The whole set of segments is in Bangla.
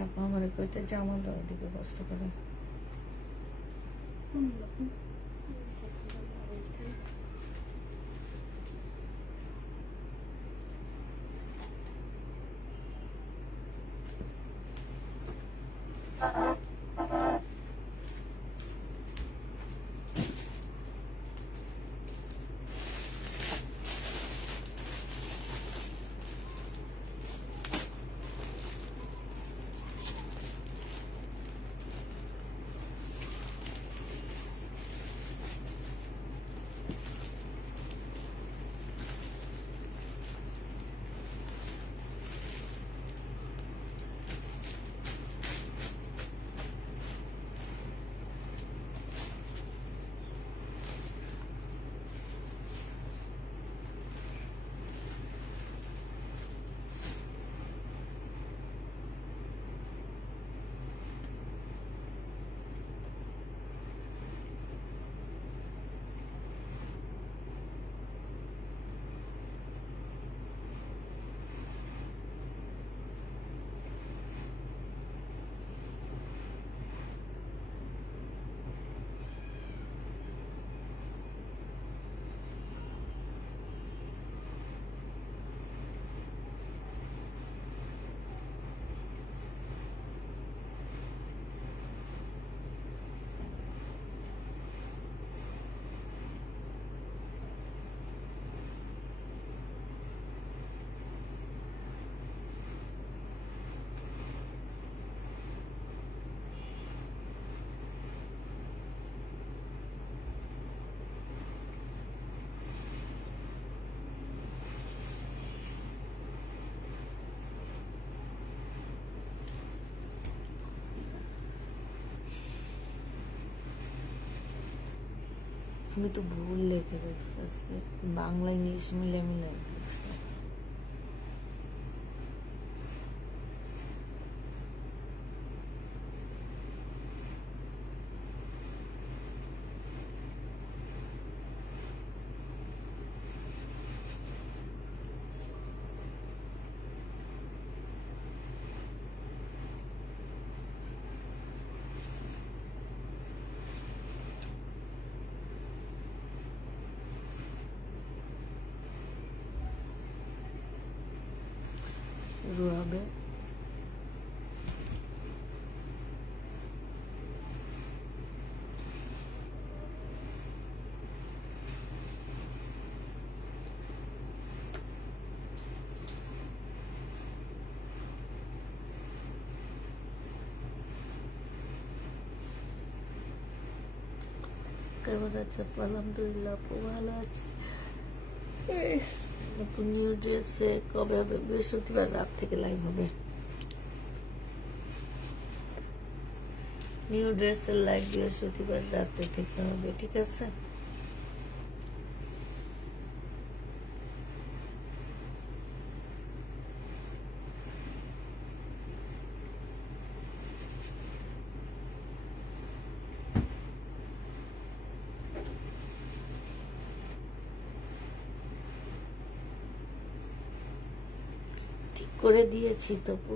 আপা আমার কইতে জামা দাও দিকে কষ্ট করে আমি তো ভুল লিখে রাখছি আজকে বাংলা ইংলিশ মিলে মিলে রাখছি শুরু হবে কেমন আছে আলহামদুলিল্লাহ ভালো আছি নিউ ড্রেসে কবে হবে বৃহস্পতিবার রাত থেকে লাইভ হবে নিউ ড্রেসের লাইভ বৃহস্পতিবার রাতে থেকে হবে ঠিক আছে করে দিয়েছি তপু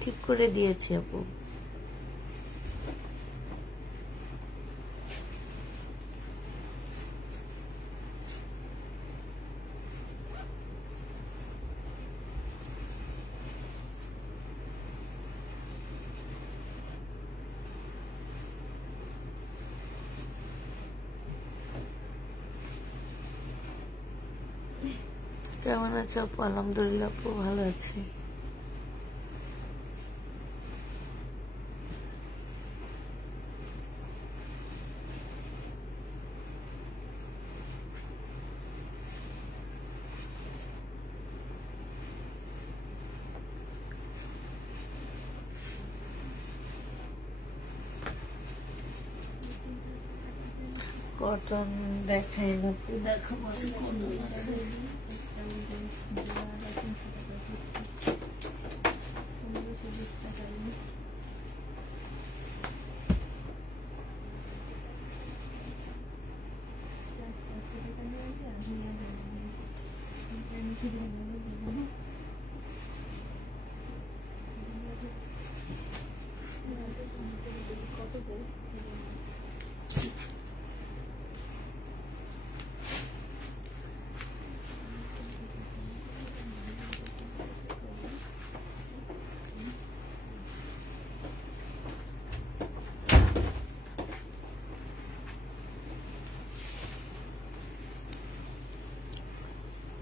ঠিক করে দিয়েছি আপু কেমন আছো আপু আলহামদুলিল্লাহ আপু ভালো আছি কটন দেখাই না দেখাবো কোন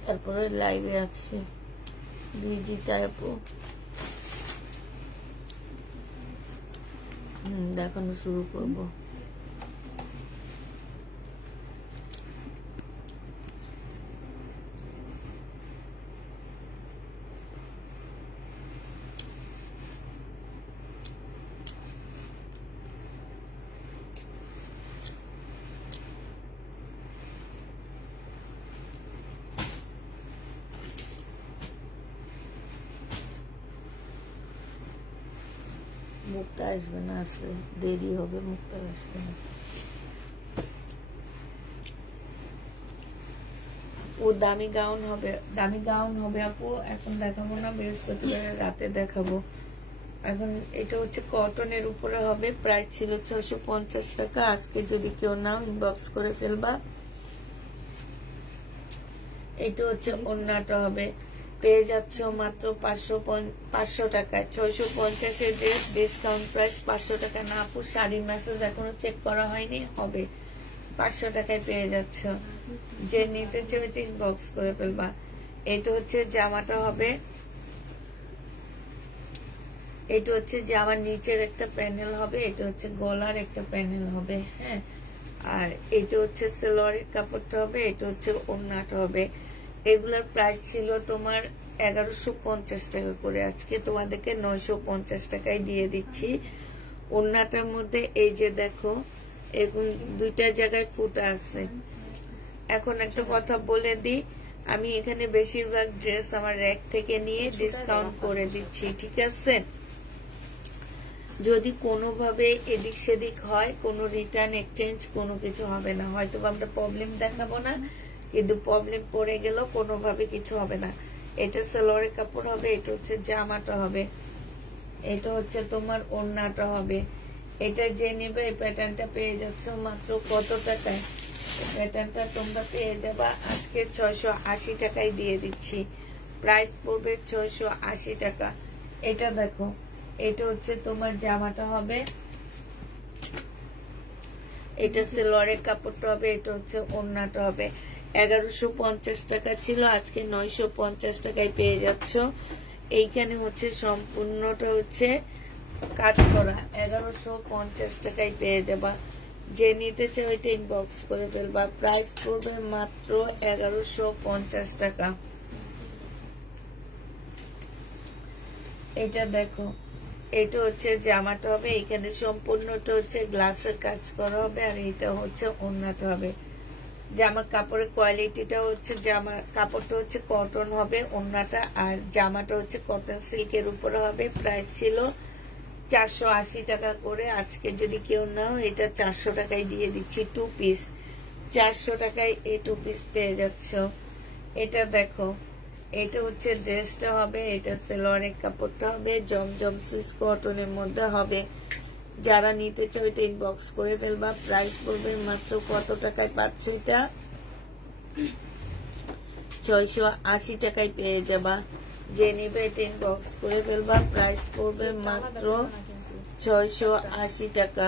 তারপরে লাইভে আছে বিজিতা আপু। দেখানো শুরু করবো। মুক্তা আসবে না, আসলে দেরি হবে, মুক্তা আসবে না। ও দামি গাউন হবে আপু, এখন দেখাবো না, বৃহস্পতিবার রাতে দেখাবো। এখন এটা হচ্ছে কটনের উপরে হবে, প্রাইস ছিল 650 টাকা। আজকে যদি কেউ নাও ইনবক্স করে ফেলবা। এটা হচ্ছে ওড়নাটা হবে, পেয়ে যাচ্ছ মাত্র 500 টাকায়। 650-এর ড্রেস, ডিসকাউন্ট প্রাইস 500 টাকা না আপু, শাড়ির মেসেজ এখনো চেক করা হয়নি, হবে 500 টাকায় পেয়ে যাচ্ছ। যে নিতে চাই ইনবক্স করে ফেলবা। এটা হচ্ছে জামাটা হবে, এটা হচ্ছে জামার নিচের একটা প্যানেল হবে, এটা হচ্ছে গলার একটা প্যানেল হবে, হ্যাঁ। আর এটা হচ্ছে সালোয়ারের কাপড়টা হবে, এটা হচ্ছে ওড়নাটা হবে। এগুলার প্রাইস ছিল তোমার 1150 টাকা করে, আজকে তোমাদেরকে 950 টাকায় দিয়ে দিচ্ছি। ওড়নাটার মধ্যে এই যে দেখো, এগুলো দুইটা জায়গায় ফুটা আছে। এখন একটা কথা বলে দিই, আমি এখানে বেশিরভাগ ড্রেস আমার র্যাক থেকে নিয়ে ডিসকাউন্ট করে দিচ্ছি, ঠিক আছে? যদি কোনোভাবে এদিক সেদিক হয়, কোনো রিটার্ন এক্সচেঞ্জ কোনো কিছু হবে না। হয়তো আমরা প্রবলেম দেখাবো না, কিন্তু প্রবলেম পড়ে গেল কোনোভাবে কিছু হবে না। এটা সালোয়ারের কাপড় হবে, এটা হচ্ছে জামাটা হবে, এটা হচ্ছে তোমার ওড়নাটা হবে। এটা যে নেবে এই প্যাটার্নটা পেয়ে যাচ্ছ মাত্র কত টাকায়? প্যাটার্নটা তোমরা পেয়ে যাবা আজকে 680 টাকায় দিয়ে দিচ্ছি। প্রাইস পড়বে 680 টাকা। এটা দেখো, এটা হচ্ছে তোমার জামাটা হবে, এটা সালোয়ারের কাপড়টা হবে, এটা হচ্ছে ওড়নাটা হবে। 1150 টাকা ছিল, আজকে 950 টাকায় পেয়ে যাচ্ছ। এইখানে হচ্ছে সম্পূর্ণটা হচ্ছে কাজ করা, 1150 টাকায় পেয়ে যাবা। যে নিতে চাই ওইটা ইনবক্স করে ফেলবা। প্রাইস পড়বে মাত্র 1150 টাকা। এটা দেখো, এটা হচ্ছে জামাটা হবে, এখানে সম্পূর্ণটা হচ্ছে গ্লাসের কাজ করা হবে, আর এটা হচ্ছে ওড়নাটা হবে। জামার কাপড়ের কোয়ালিটিটা হচ্ছে, জামার কাপড়টা হচ্ছে কটন হবে, ওড়নাটা আর জামাটা হচ্ছে কটন সিল্কের উপরে হবে। প্রাইস ছিল 480 টাকা করে, আজকে যদি কেউ নাও এটা 400 টাকায় দিয়ে দিচ্ছি। 2 পিস 400 টাকায় এই 2 পিস পেয়ে যাচ্ছ। এটা দেখো, এটা হচ্ছে ড্রেসটা হবে, এটা সালোয়ারের কাপড়টা হবে, জমজম সুইস কটনের মধ্যে হবে। যারা নিতে চাও এটা ইনবক্স করে ফেলবা। প্রাইস পড়বে মাত্র কত টাকায় পাচ্ছ? এটা 680 টাকায় পেয়ে যাবা। যে নিবে এটা ইনবক্স করে ফেলবা। প্রাইস পড়বে মাত্র 680 টাকা।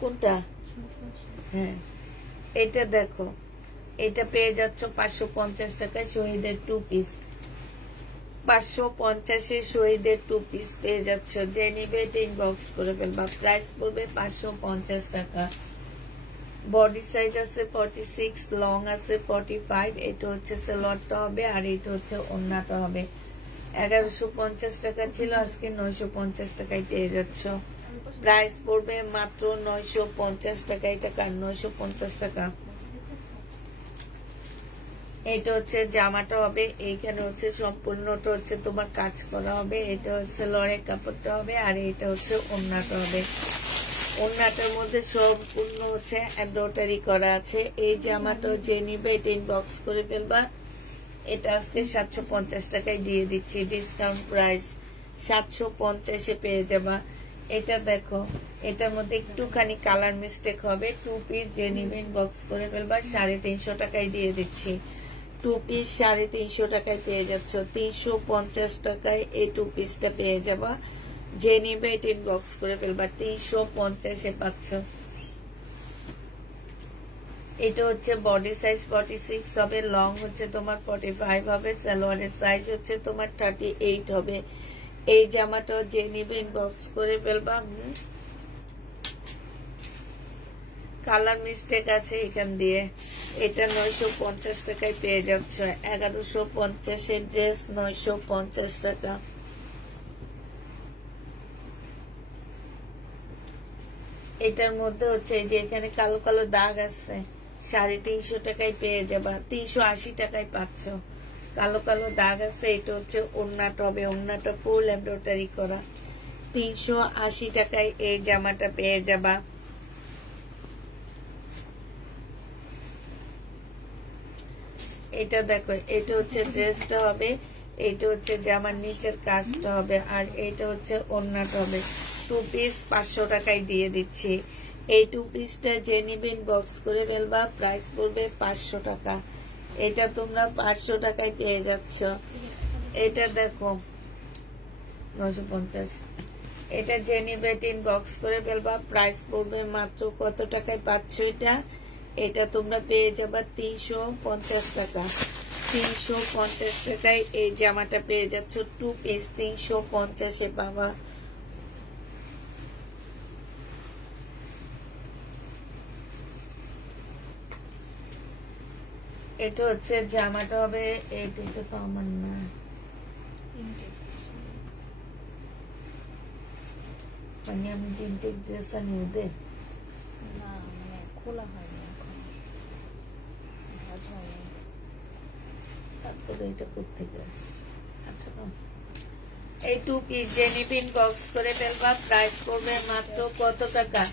কোনটা? হ্যাঁ, এটা দেখো, এটা পেয়ে যাচ্ছ 550 টাকায় শহীদের 2 পিস। 550-এ শহীদের 2 পিস পেয়ে যাচ্ছ। যে নিবে এটা ইনবক্স করে ফেলবা। প্রাইস পড়বে 550 টাকা। বডি সাইজ আছে 46, লং আছে 45। এটা হচ্ছে সালোয়ারটা হবে, আর এটা হচ্ছে ওড়নাটা হবে। 1150 টাকা ছিল, আজকে 950 টাকায় পেয়ে যাচ্ছ। প্রাইস পড়বে মাত্র 950 টাকা। এটা 950 টাকা। এটা হচ্ছে জামাটা হবে, এইখানে হচ্ছে সম্পূর্ণটা হচ্ছে তোমার কাজ করা হবে। এটা হচ্ছে লরের কাপড়টা হবে, আর এটা হচ্ছে ওড়নাটা হবে। ওড়নাটার মধ্যে সম্পূর্ণ হচ্ছে এমব্রয়ডারি করা আছে। এই জামাটা যে নিবে এটা ইনবক্স করে ফেলবা। এটা আজকে 750 টাকায় দিয়ে দিচ্ছি, ডিসকাউন্ট প্রাইস 750-এ পেয়ে যাবা। এটা দেখো, এটার মধ্যে একটুখানি কালার মিস্টেক হবে। 2 পিস যে নিবেন বক্স করে ফেলবা, 350 টাকায় দিয়ে দিচ্ছি। 2 পিস 350 টাকায় পেয়ে যাচ্ছ। 350 টাকায় এই 2 পিসটা পেয়ে যাবা। যে নিবে এটা ইনবক্স করে ফেলবা, 350-এ পাচ্ছ। এটা হচ্ছে বডি সাইজ 46 হবে, লং হচ্ছে তোমার 45 হবে, সালোয়ারের সাইজ হচ্ছে তোমার 38 হবে। এই জামাটা যে নিবে ইনবক্স করে ফেলবা। কালার মিস্টেক আছে এখান দিয়ে। এটা 950 টাকায় পেয়ে যাচ্ছ। 1150-এর ড্রেস 950 টাকা। এটার মধ্যে হচ্ছে যে এখানে কালো কালো দাগ আছে, 350 টাকায় পেয়ে যাবা। 380 টাকায় পাচ্ছ। কালো কালো দাগ আছে, এটা হচ্ছে ওড়নাটা হবে, ওড়নাটা ফুল এমব্রয়ডারি করা। 380 টাকায় এই জামাটা পেয়ে যাবা। এটা দেখো, এটা হচ্ছে ড্রেসটা হবে, এটা হচ্ছে জামার নিচের কাজটা হবে, আর এটা হচ্ছে ওড়নাটা হবে। 2 পিস 500 টাকায় দিয়ে দিচ্ছি। এই 2 পিসটা যে নিবেন বক্স করে ফেলবা, প্রাইস পড়বে 500 টাকা। এটা তোমরা 500 টাকায় পেয়ে যাচ্ছ। এটা দেখো 950। এটা যে নিবে বক্স করে ফেলবা, প্রাইস পড়বে মাত্র কত টাকায় পাচ্ছ এটা? এটা তোমরা পেয়ে যাবা 350 টাকা। 350 টাকায় এই জামাটা পেয়ে যাচ্ছ। 2 পিস 350-এ পাবা। এটা হচ্ছে জামাটা হবে, এটা তো আমার না, মানে আমি যে ইনটেক ড্রেস আনি ওদের না, মানে খোলা হয়নি এখন, ভাজ হয়নি। তারপরে এটা কোথেকে আসছে? আচ্ছা, এই 2 পিস যে নিবেন বক্স করে ফেলবা, প্রাইস পড়বে মাত্র কত টাকা?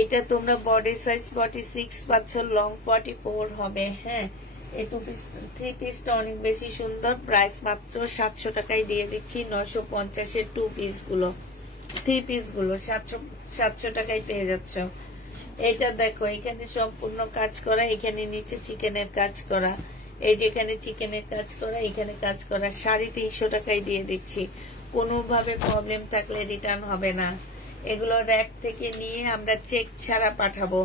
এটা তোমরা বডি সাইজ 46 পাচ্ছ, লং 44 হবে। হ্যাঁ, এই 2 পিস 3 পিসটা অনেক বেশি সুন্দর। প্রাইস মাত্র 700 টাকায় দিয়ে দিচ্ছি। 950-এর 2 পিস গুলো, 3 পিস গুলো 700 টাকায় পেয়ে যাচ্ছ। এটা দেখো, এখানে সম্পূর্ণ কাজ করা, এখানে নিচে চিকেনের কাজ করা, এই যে এখানে চিকেনের কাজ করা, এখানে কাজ করা। 350 টাকায় দিয়ে দিচ্ছি। কোনোভাবে প্রবলেম থাকলে রিটার্ন হবে না। এগুলো র‍্যাক থেকে নিয়ে আমরা চেক ছাড়া পাঠাবো।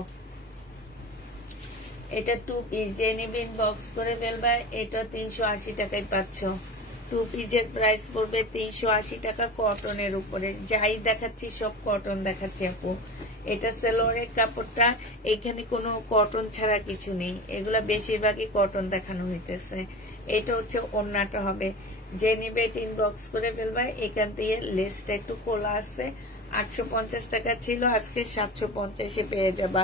এটা 2 পিস যে নিবেন বক্স করে ফেলবা, এটা 380 টাকায় পাচ্ছ। 2 পিসের প্রাইস পড়বে 380 টাকা, কটনের উপরে। যাই দেখাচ্ছি সব কটন দেখাচ্ছি আপু। এটা সালোয়ারের কাপড়টা, এখানে কোনো কটন ছাড়া কিছু নেই, এগুলা বেশিরভাগই কটন দেখানো হইতেছে। এটা হচ্ছে ওড়নাটা হবে। যে নিবে ইনবক্স করে ফেলবা। এখান থেকে লেসটা একটু খোলা আছে, 850 টাকা ছিল, আজকে 750-এ পেয়ে যাবা।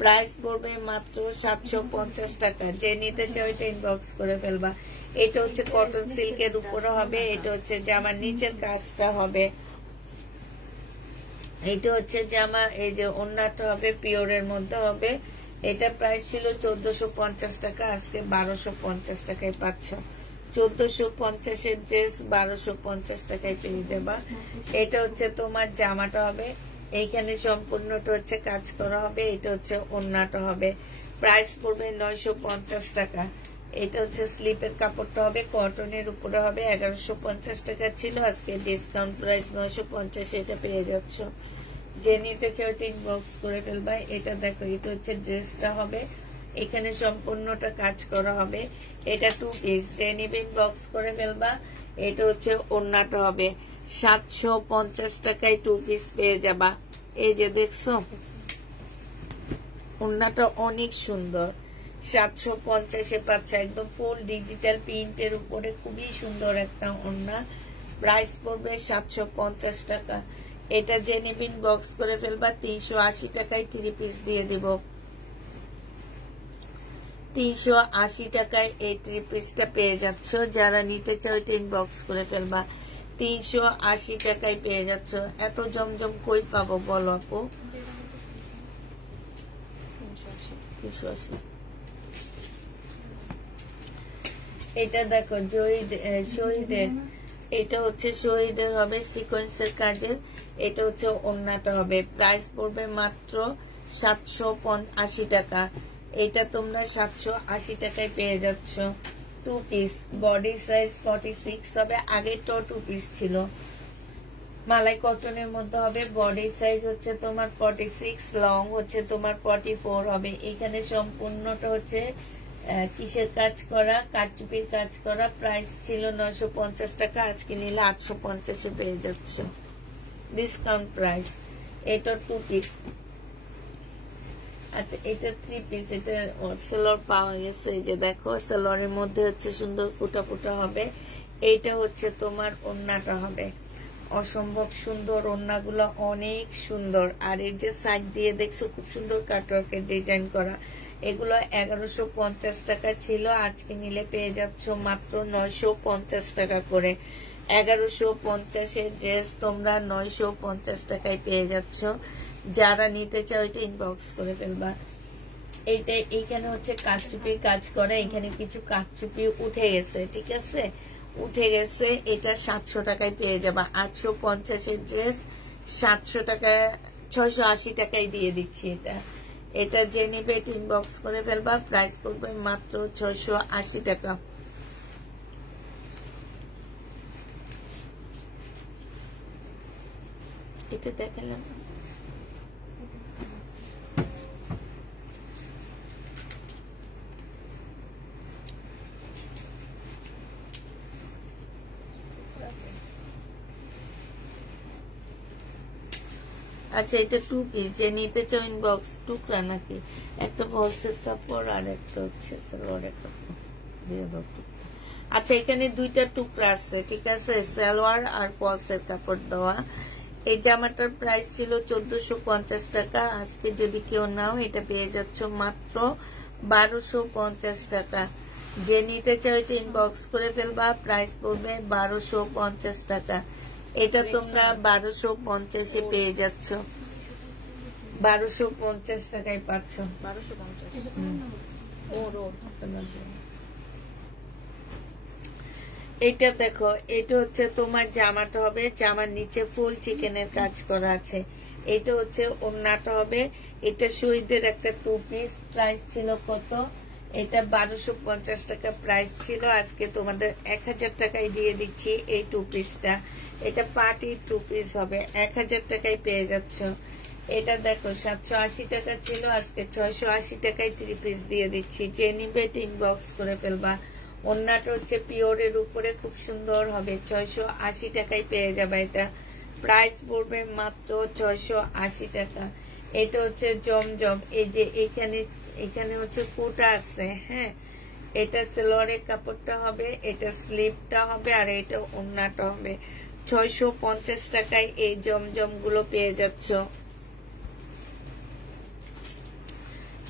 প্রাইস পড়বে মাত্র 750 টাকা। যে নিতে চাও এটা ইনবক্স করে ফেলবা। এটা হচ্ছে কটন সিল্কের উপরে হবে, এটা হচ্ছে জামার নিচের কাজটা হবে। এটা হচ্ছে জামা, এই যে ওড়নাটা হবে পিওরের মধ্যে হবে। এটা প্রাইস ছিল 1450 টাকা, আজকে 1250 টাকায় পাচ্ছ। 1450-এর ড্রেস 1250 টাকায় পেয়ে যাবা। এটা হচ্ছে তোমার জামাটা হবে, এইখানে সম্পূর্ণটা হচ্ছে কাজ করা হবে। এটা হচ্ছে ওড়নাটা হবে, প্রাইস পড়বে 950 টাকা। এটা হচ্ছে স্লিপের কাপড়টা হবে, কটনের উপরে হবে। 1150 টাকা ছিল, আজকে ডিসকাউন্ট প্রাইস 950, এটা পেয়ে যাচ্ছ। যে নিতে চাও ইনবক্স করে ফেলবা। এটা দেখো, এটা হচ্ছে ড্রেসটা হবে, এখানে সম্পূর্ণটা কাজ করা হবে। এটা 2 পিস যে নিবে ইনবক্স করে ফেলবা। এটা হচ্ছে ওড়নাটা হবে, 750 টাকায় 2 পিস পেয়ে যাবা। এই যে দেখছো, ওড়নাটা অনেক সুন্দর, 750-এ পাচ্ছ। একদম ফুল ডিজিটাল প্রিন্টের উপরে খুবই সুন্দর একটা ওড়না। প্রাইস পড়বে 750 টাকা। এটা যে নিবেন বক্স করে ফেলবা। 380 টাকায় 3 পিস দিয়ে দিব। 380 টাকায় এই 3 পিসটা পেয়ে যাচ্ছ। যারা নিতে চাও এটা ইনবক্স করে ফেলবা। 380 টাকায় পেয়ে যাচ্ছ। এত জমজম কই পাবো বলো আপু? 380। এটা দেখো, শহীদের, এটা হচ্ছে শহীদের হবে সিকোয়েন্সের কাজের। এটা হচ্ছে ওড়নাটা হবে, প্রাইস পড়বে মাত্র 780 টাকা। এটা তোমরা 780 টাকায় পেয়ে যাচ্ছ। 2 পিস, বডি সাইজ 46 হবে, আগেরটাও 2 পিস ছিল। মালাই কটনের মধ্যে হবে, বডি সাইজ হচ্ছে তোমার 46, লং হচ্ছে তোমার 44 হবে। এখানে সম্পূর্ণটা হচ্ছে কিসের কাজ করা, কারচুপির কাজ করা। প্রাইস ছিল 950 টাকা, আজকে নিলে 850-এ পেয়ে যাচ্ছ, ডিসকাউন্ট প্রাইস। এটা 2 পিস। আচ্ছা, এটা 3 পিস। এটা সেলর পাওয়া গেছে, এই যে দেখো সেলরের মধ্যে হচ্ছে সুন্দর ফুটা ফুটা হবে। এইটা হচ্ছে তোমার ওড়নাটা হবে, অসম্ভব সুন্দর, ওড়নাগুলো অনেক সুন্দর। আর এই যে সাইড দিয়ে দেখছো খুব সুন্দর কাটওয়ার্কের ডিজাইন করা, এগুলো 1150 টাকা ছিল, আজকে নিলে পেয়ে যাচ্ছ মাত্র 950 টাকা করে। 1150-এর ড্রেস তোমরা 950 টাকায় পেয়ে যাচ্ছ। যারা নিতে চাও এটা ইনবক্স করে ফেলবা। এইটা এইখানে হচ্ছে কারচুপির কাজ করা, এখানে কিছু কারচুপি উঠে গেছে, ঠিক আছে, উঠে গেছে। এটা 700 টাকায় পেয়ে যাবা। 850-এর ড্রেস 700 টাকায়, 680 টাকায় দিয়ে দিচ্ছি। এটা যে নিবে ইনবক্স করে ফেলবা, প্রাইস পড়বে মাত্র 680 টাকা। এটা দেখালাম। আচ্ছা, এটা 2 পিস, যে নিতে চাও ইনবক্স। টুকরা নাকি একটা ফলসের কাপড় আর একটা হচ্ছে সালোয়ারের কাপড় দিয়ে দাও। আচ্ছা, এখানে 2টা টুকরা আছে, ঠিক আছে, সালোয়ার আর ফলসের কাপড় দেওয়া। এই জামাটার প্রাইস ছিল 1450 টাকা, আজকে যদি কেউ নাও এটা পেয়ে যাচ্ছ মাত্র 1250 টাকা। যে নিতে চাও এটা ইনবক্স করে ফেলবা, প্রাইস পড়বে 1250 টাকা। এটা তোমরা 1250-এ পেয়ে যাচ্ছ, 1250 টাকায় পাচ্ছ। 1250। এটা দেখো, এটা হচ্ছে তোমার জামাটা হবে, জামার নিচে ফুল চিকেনের কাজ করা আছে। এটা হচ্ছে ওড়নাটা হবে। এটা শহীদের একটা 2 পিস, প্রাইস ছিল কত, এটা 1250 টাকা প্রাইস ছিল, আজকে তোমাদের 1000 টাকায় দিয়ে দিচ্ছি এই 2 পিসটা। এটা পার্টি 2 পিস হবে, 1000 টাকায় পেয়ে যাচ্ছ। এটা দেখো 780 টাকা ছিল, আজকে 680 টাকায় 3 পিস দিয়ে দিচ্ছি। যে নিবে ইনবক্স করে ফেলবা। ওড়নাটা হচ্ছে পিওরের উপরে, খুব সুন্দর হবে, 680 টাকায় পেয়ে যাবে। এটা প্রাইস পড়বে মাত্র 680 টাকা। এটা হচ্ছে জমজম, এই যে এখানে হচ্ছে ফুটা আছে, হ্যাঁ। এটা সেলোয়ারের কাপড়টা হবে, এটা স্লিপটা হবে, আর এটা ওড়নাটা হবে। 650 টাকায় এই জমজম গুলো পেয়ে যাচ্ছ,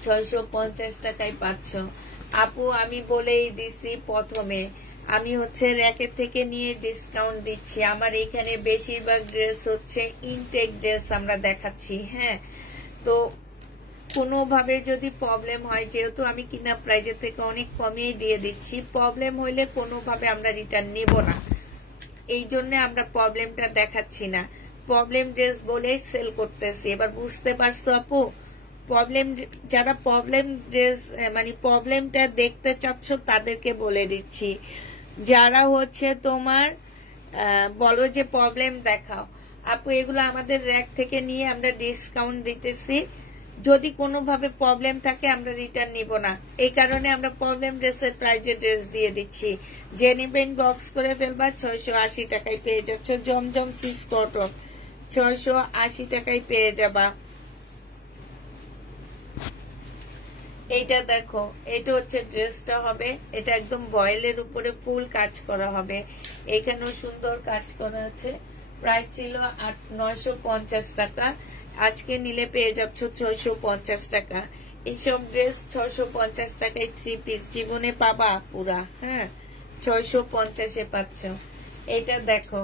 650 টাকায় পাচ্ছ। আপু, আমি বলেই দিছি প্রথমে, আমি হচ্ছে র্যাকের থেকে নিয়ে ডিসকাউন্ট দিচ্ছি। আমার এখানে বেশিরভাগ ড্রেস হচ্ছে ইনটেক ড্রেস আমরা দেখাচ্ছি, হ্যাঁ। তো কোনোভাবে যদি প্রবলেম হয়, যেহেতু আমি কিনা প্রাইজের থেকে অনেক কমিয়ে দিয়ে দিচ্ছি, প্রবলেম হইলে কোনোভাবে আমরা রিটার্ন নেব না, এই জন্য আমরা প্রবলেমটা দেখাচ্ছি না। প্রবলেম ড্রেস বলে সেল করতেছি। এবার বুঝতে পারছো আপু? প্রবলেম, যারা প্রবলেম ড্রেস মানে প্রবলেমটা দেখতে চাচ্ছ তাদেরকে বলে দিচ্ছি। যারা হচ্ছে তোমার বলো যে প্রবলেম দেখাও, আপু এগুলো আমাদের র্যাক থেকে নিয়ে আমরা ডিসকাউন্ট দিতেছি। যদি কোনোভাবে প্রবলেম থাকে আমরা রিটার্ন নিব না, এই কারণে আমরা প্রবলেম ড্রেসের প্রাইজে ড্রেস দিয়ে দিচ্ছি। যে নিবেন বক্স করে ফেলবা, 680 টাকায় পেয়ে যাচ্ছ। জমজম সিস কটন 680 টাকায় পেয়ে যাবা। এইটা দেখো, এটা হচ্ছে ড্রেসটা হবে, এটা একদম বয়েলের উপরে ফুল কাজ করা হবে, এখানেও সুন্দর কাজ করা আছে। প্রাইস ছিল 950 টাকা, আজকে নিলে পেয়ে যাচ্ছ 650 টাকা। এইসব ড্রেস 650 টাকায় 3 পিস জীবনে পাবা পুরা, হ্যাঁ, 650-এ পাচ্ছ। এটা দেখো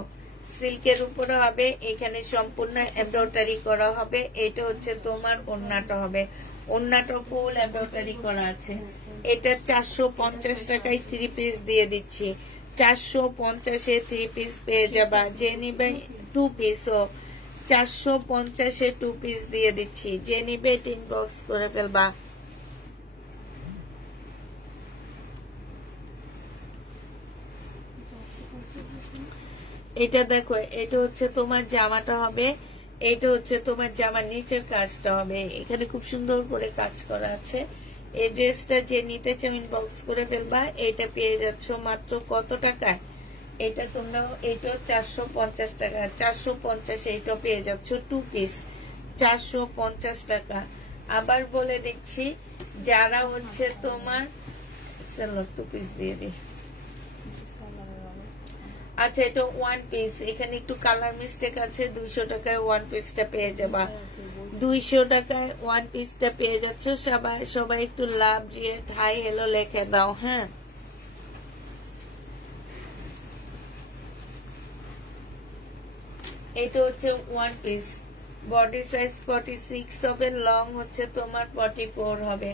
সিল্কের উপরে হবে, এখানে সম্পূর্ণ এমব্রয়ডারি করা হবে। এটা হচ্ছে তোমার ওড়নাটা হবে, ওড়নাটা ফুল এমব্রয়ডারি করা আছে। এটা 450 টাকায় 3 পিস দিয়ে দিচ্ছি, 450-এ 3 পিস পেয়ে যাবা। যে নিবে 2 পিসও 450-এ 2 পিস দিয়ে দিচ্ছি, যে নিবে ইনবক্স করে ফেলবা। এটা দেখো, এটা হচ্ছে তোমার জামাটা হবে, এটা হচ্ছে তোমার জামার নিচের কাজটা হবে, এখানে খুব সুন্দর করে কাজ করা আছে। এই ড্রেসটা যে নিতে চাও ইনবক্স করে ফেলবা। এটা পেয়ে যাচ্ছ মাত্র কত টাকায়? এটা তোমরা, এটাও 450 টাকা, 450 এইটা পেয়ে যাচ্ছ 2 পিস 450 টাকা। আবার বলে দিচ্ছি, যারা হচ্ছে তোমার, চলো 2 পিস দিয়ে দিই। আচ্ছা, এটা 1 পিস, এখানে একটু কালার মিস্টেক আছে, 200 টাকায় 1 পিসটা পেয়ে যাবা। 200 টাকায় 1 পিসটা পেয়ে যাচ্ছ। সবাই একটু লাভ দিয়ে হাই হ্যালো লিখে দাও। হ্যাঁ, এটা হচ্ছে 1 পিস, বডি সাইজ 46 হবে, লং হচ্ছে তোমার 44 হবে।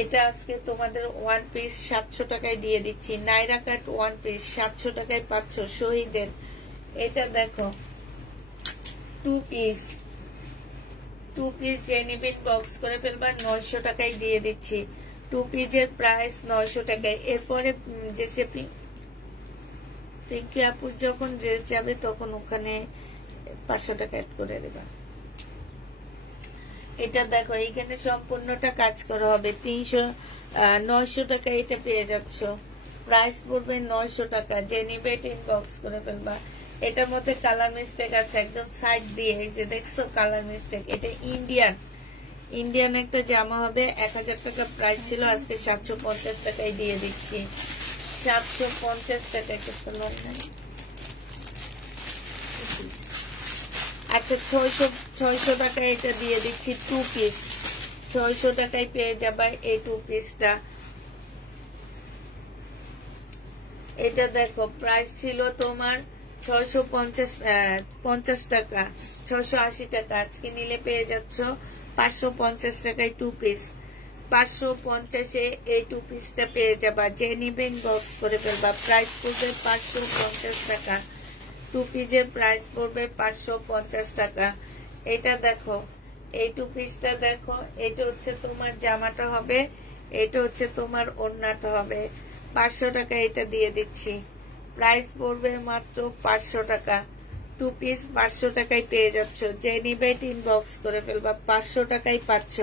এটা আজকে তোমাদের 1 পিস 700 টাকায় দিয়ে দিচ্ছি। নাইরা কাট 1 পিস 700 টাকায় পাচ্ছ শহীদের। এটা দেখো 2 পিস যে নিবেন বক্স করে ফেলবা, 900 টাকায় দিয়ে দিচ্ছি। 2 পিসের প্রাইস 900 টাকায়। এরপরে যে পিঙ্কি আপুর যখন ড্রেস যাবে তখন ওখানে 500 টাকা অ্যাড করে দেবা। এটা দেখো, এইখানে সম্পূর্ণটা কাজ করা হবে, 900 টাকা এটা পেয়ে যাচ্ছ। প্রাইস পড়বে 900 টাকা, যে নিবে ইনবক্স করে ফেলবা। এটার মধ্যে কালার মিস্টেক আছে একদম সাইড দিয়ে, এই যে দেখছো কালার মিস্টেক। এটা ইন্ডিয়ান একটা জামা হবে, 1000 টাকা প্রাইস ছিল, আজকে 750 টাকায় দিয়ে দিচ্ছি। 750 টাকা। কিছু লোক নাই। আচ্ছা, 600 টাকায় এটা দিয়ে দিচ্ছি 2 পিস। 600 টাকায় পেয়ে যাবে এই 2 পিসটা। এটা দেখো, প্রাইস ছিল তোমার 650 টাকা, 680 টাকা, আজকে নিলে পেয়ে যাচ্ছ 550 টাকায় 2 পিস। 550-এ এই 2 পিসটা পেয়ে যাবা, যে নিবেন বক্স করে ফেলবা। প্রাইস পড়বে 550 টাকা। 2 পিসের প্রাইস পড়বে 550 টাকা। এটা দেখো, এই 2 পিসটা দেখো, এটা হচ্ছে তোমার জামাটা হবে, এটা হচ্ছে তোমার ওড়নাটা হবে। 500 টাকা এটা দিয়ে দিচ্ছি। প্রাইস পড়বে মাত্র 500 টাকা। 2 পিস 500 টাকায় পেয়ে যাচ্ছ, যে নিবে ইনবক্স করে ফেলবা। 500 টাকায় পাচ্ছ।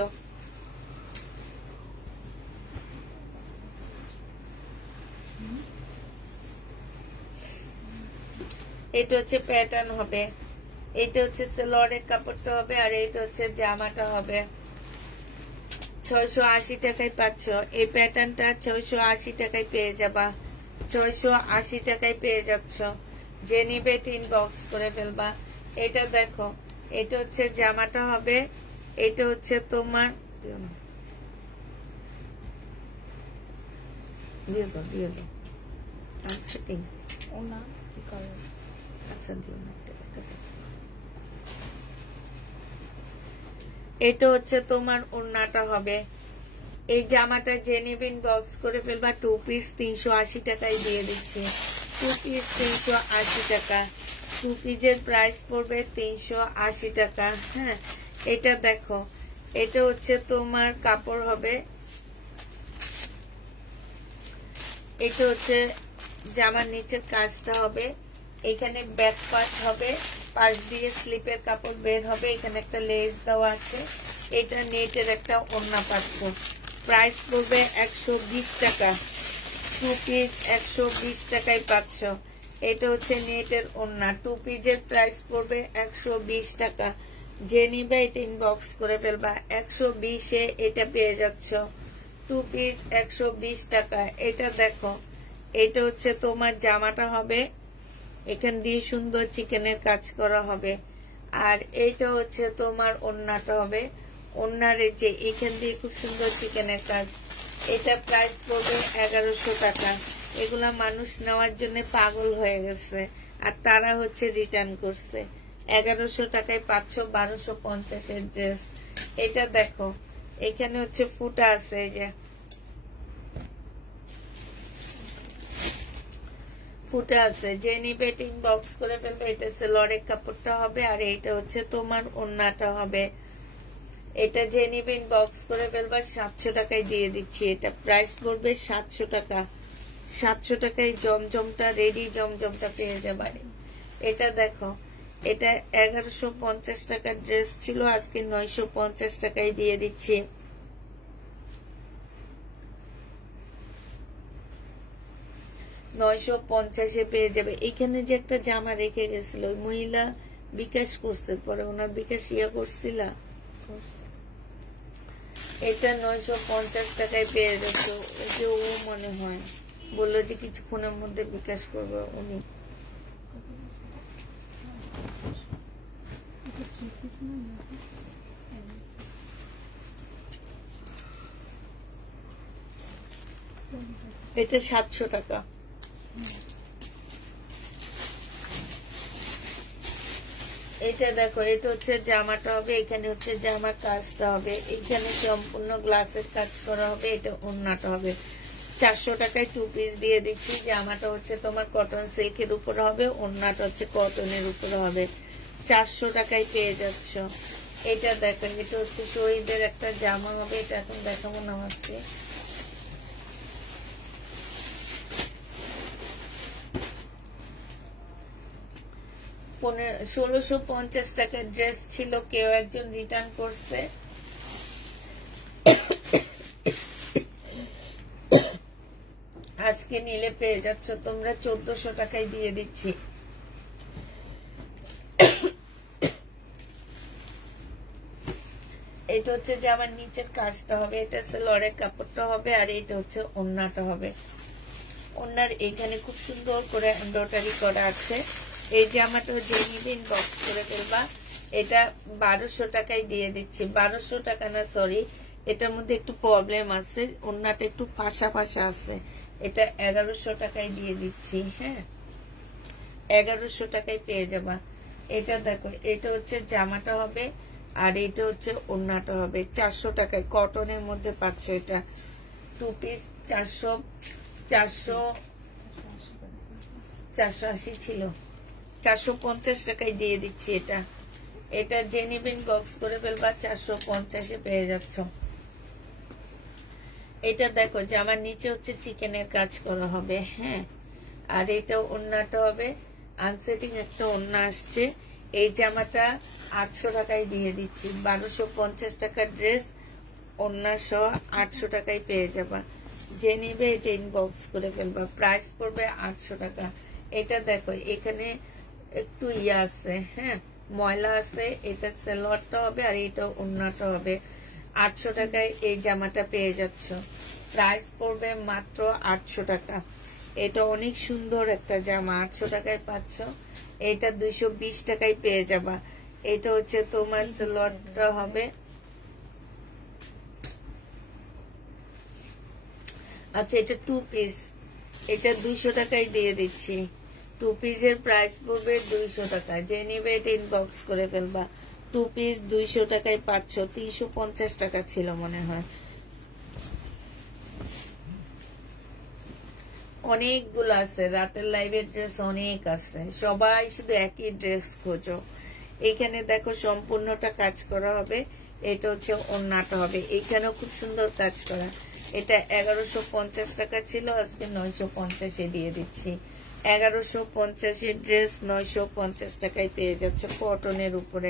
এটা হচ্ছে প্যাটার্ন হবে, এটা হচ্ছে সেলোয়ারের কাপড়টা হবে, আর এটা হচ্ছে জামাটা হবে। 680 টাকায় পাচ্ছ এই প্যাটার্নটা। 680 টাকায় পেয়ে যাবা, 680 টাকায় পেয়ে যাচ্ছ, যে নিবে ইনবক্স করে ফেলবা। এটা দেখো, এটা হচ্ছে জামাটা হবে, এটা হচ্ছে তোমার এটা হচ্ছে তোমার ওড়নাটা হবে। এই জামাটা যে নিবেন বক্স করে ফেলবা। 2 পিস 380 টাকায় দিয়ে দিচ্ছি। 2 পিস 380 টাকা। 2 পিসের প্রাইস পড়বে 380 টাকা। হ্যাঁ, এটা দেখো, এটা হচ্ছে তোমার কাপড় হবে, এটা হচ্ছে জামার নিচের কাজটা হবে। এখানে ব্যাক পার্ট হবে, পাশ দিয়ে স্লিপের কাপড় বের হবে, এখানে একটা লেস দেওয়া আছে। এটা নেটের একটা ওড়না পাচ্ছ। প্রাইস পড়বে 120 টাকা। 2 পিস 120 টাকায় পাচ্ছ। এটা হচ্ছে নেটের ওড়না। 2 পিসের প্রাইস পড়বে 120 টাকা। যে নিবে এটা ইনবক্স করে ফেলবা। 120-এ এটা পেয়ে যাচ্ছ। 2 পিস 120 টাকা। এটা দেখো, এটা হচ্ছে তোমার জামাটা হবে, এখান দিয়ে সুন্দর চিকেনের কাজ করা হবে। আর এইটা হচ্ছে তোমার ওড়নাটা হবে, ওড়নার যে এখান দিয়ে খুব সুন্দর চিকেনের কাজ। এটা প্রাইস পড়বে 1100 টাকা। এগুলা মানুষ নেওয়ার জন্য পাগল হয়ে গেছে, আর তারা হচ্ছে রিটার্ন করছে। 1100 টাকায় পাচ্ছ 1250-এর ড্রেস। এটা দেখো, এখানে হচ্ছে ফুটা আছে, এই যে ফুটে আছে, যে নিবে ইনবক্স করে ফেলবে। এটা সেলরের কাপড়টা হবে আর এইটা হচ্ছে তোমার ওড়নাটা হবে। এটা যে নিবে ইনবক্স করে ফেলবা, 700 টাকায় দিয়ে দিচ্ছি। এটা প্রাইস পড়বে 700 টাকা। 700 টাকায় জমজমটা, রেডি জমজমটা পেয়ে যাবে। এটা দেখো, এটা 1150 টাকার ড্রেস ছিল, আজকে 950 টাকায় দিয়ে দিচ্ছি। $950 পেয়ে যাবে। এখানে যে একটা জামা রেখে গেছিল, ওই মহিলা বিকাশ করছে, পরে ওনার বিকাশ ইয়া করছিল, এটা 950 টাকায় পেয়ে যাচ্ছে। যে ও মনে হয় বললো যে কিছুক্ষণের মধ্যে বিকাশ করবে উনি। এটা 700 টাকা। এটা দেখো, এটা হচ্ছে জামাটা হবে, এখানে হচ্ছে জামার কাজটা হবে, এখানে সম্পূর্ণ গ্লাসের কাজ করা হবে। এটা ওড়নাটা হবে। 400 টাকায় 2 পিস দিয়ে দিচ্ছি। জামাটা হচ্ছে তোমার কটন সিল্কের উপরে হবে, ওড়নাটা হচ্ছে কটনের উপরে হবে। 400 টাকায় পেয়ে যাচ্ছ। এটা দেখো, এটা হচ্ছে শহীদের একটা জামা হবে। এটা এখন দেখাবো না হচ্ছে। $1650 টাকার ড্রেস ছিল, কেউ একজন রিটার্ন করছে। আজকে নিলে পেয়ে যাচ্ছ তোমরা 1400 টাকায় দিয়ে দিচ্ছি। এটা হচ্ছে যে আমার নিচের কাজটা হবে, এটা সেলরের কাপড়টা হবে আর এটা হচ্ছে ওড়নাটা হবে। ওড়নার এখানে খুব সুন্দর করে এমব্রয়ডারি করা আছে। এই জামাটা যে নিবে ইনবক্স করে ফেলবা। এটা 1200 টাকায় দিয়ে দিচ্ছি। 1200 টাকা না, সরি, এটার মধ্যে একটু প্রবলেম আছে, ওড়নাটা একটু ফাঁসা ফাঁসা আছে। এটা 1100 টাকায় দিয়ে দিচ্ছি। হ্যাঁ, 1100 টাকায় পেয়ে যাবা। এটা দেখো, এটা হচ্ছে জামাটা হবে আর এটা হচ্ছে ওড়নাটা হবে। 400 টাকায় কটনের মধ্যে পাচ্ছ। এটা 2 পিস 480 ছিল, 450 টাকায় দিয়ে দিচ্ছি। এটা যে নিবেন বক্স করে ফেলবা, 450-এ পেয়ে যাচ্ছ। এটা দেখো, জামার নিচে হচ্ছে চিকেনের কাজ করা হবে। হ্যাঁ, আর এটা ওড়নাটা হবে, আনসেটিং একটা ওড়না আসছে। এই জামাটা 800 টাকায় দিয়ে দিচ্ছি। 1250 টাকার ড্রেস, ওড়না সহ 800 টাকায় পেয়ে যাবা। যে নিবে এটা ইনবক্স করে ফেলবা। প্রাইস পড়বে 800 টাকা। এটা দেখো, এখানে একটু ইয়া আছে, হ্যাঁ, ময়লা আছে। এটা সালোয়ারটা হবে আর এটা ওড়নাটা হবে। 800 টাকায় এই জামাটা পেয়ে যাচ্ছ। প্রাইস পড়বে মাত্র 800 টাকা। এটা অনেক সুন্দর একটা জামা, 800 টাকায় পাচ্ছ। এটা 220 টাকায় পেয়ে যাবা। এটা হচ্ছে তোমার সালোয়ারটা হবে। আচ্ছা, এটা 2 পিস, এটা 200 টাকায় দিয়ে দিচ্ছি। 2 পিসের প্রাইস পড়বে 200 টাকা। যে নিবে এটা ইনবক্স করে ফেলবা। 2 পিস 200 টাকায় পাচ্ছ। 350 টাকা ছিল মনে হয়। অনেকগুলো আছে, রাতের লাইভের ড্রেস অনেক আছে। সবাই শুধু একই ড্রেস খোঁজো। এখানে দেখো, সম্পূর্ণটা কাজ করা হবে। এটা হচ্ছে ওড়নাটা হবে, এখানেও খুব সুন্দর কাজ করা। এটা 1150 টাকা ছিল, আজকে 950-এ দিয়ে দিচ্ছি। 1150-এর ড্রেস 950 টাকায় পেয়ে যাচ্ছ। কটনের উপরে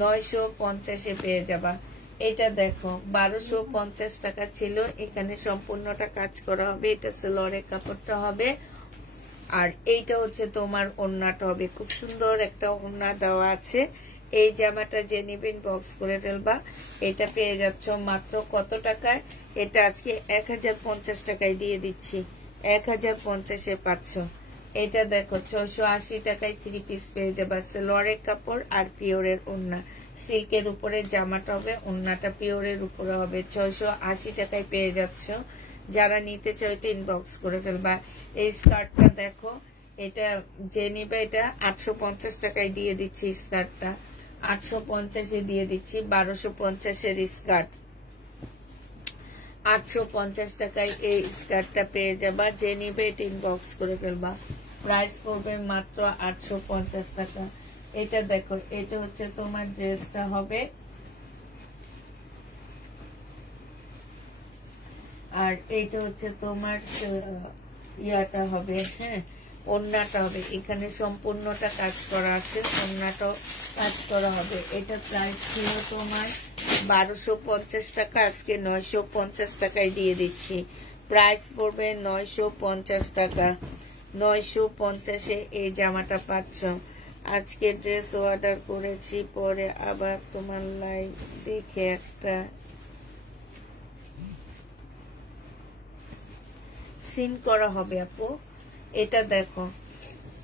950-এ পেয়ে যাবা। এটা দেখো, 1250 টাকা ছিল, এখানে সম্পূর্ণটা কাজ করা হবে। এটা সেলরের কাপড়টা হবে আর এইটা হচ্ছে তোমার ওড়নাটা হবে। খুব সুন্দর একটা ওড়না দেওয়া আছে। এই জামাটা যে নিবেন বক্স করে ফেলবা। এটা পেয়ে যাচ্ছ মাত্র কত টাকায়? এটা আজকে 1050 টাকায় দিয়ে দিচ্ছি। 1050-এ পাচ্ছ। এটা দেখো, 680 টাকায় 3 পিস পেয়ে যাবা। সেলরের কাপড় আর পিওরের ওড়না। সিল্কের উপরে জামাটা হবে, ওড়নাটা পিওরের উপরে হবে। 680 টাকায় পেয়ে যাচ্ছ। যারা নিতে চাও এটা ইনবক্স করে ফেলবা। এই স্কার্টটা দেখো, এটা যে নিবে এটা 850 টাকায় দিয়ে দিচ্ছি। স্কার্টটা 850-এ দিয়ে দিচ্ছি। 1250-এর স্কার্ট 850 টাকায় এই স্কার্টটা পেয়ে যাবা। যে নিবে এটা ইনবক্স করে ফেলবা। প্রাইস পড়বে মাত্র 850 টাকা। এটা দেখো, এটা হচ্ছে তোমার ড্রেসটা হবে, আর এইটা হচ্ছে তোমার ইয়াটা হবে, হ্যাঁ ওড়নাটা হবে। এখানে সম্পূর্ণটা কাজ করা আছে, ওড়নাটাও কাজ করা হবে। এটা প্রাইস ছিল তোমার 1250 টাকা, আজকে 950 টাকায় দিয়ে দিচ্ছি। প্রাইস পড়বে 950 টাকা। 950-এ এই জামাটা পাচ্ছ। আজকে ড্রেস অর্ডার করেছি, পরে আবার তোমার লাইভ দেখে একটা সিন করা হবে আপু। এটা দেখো,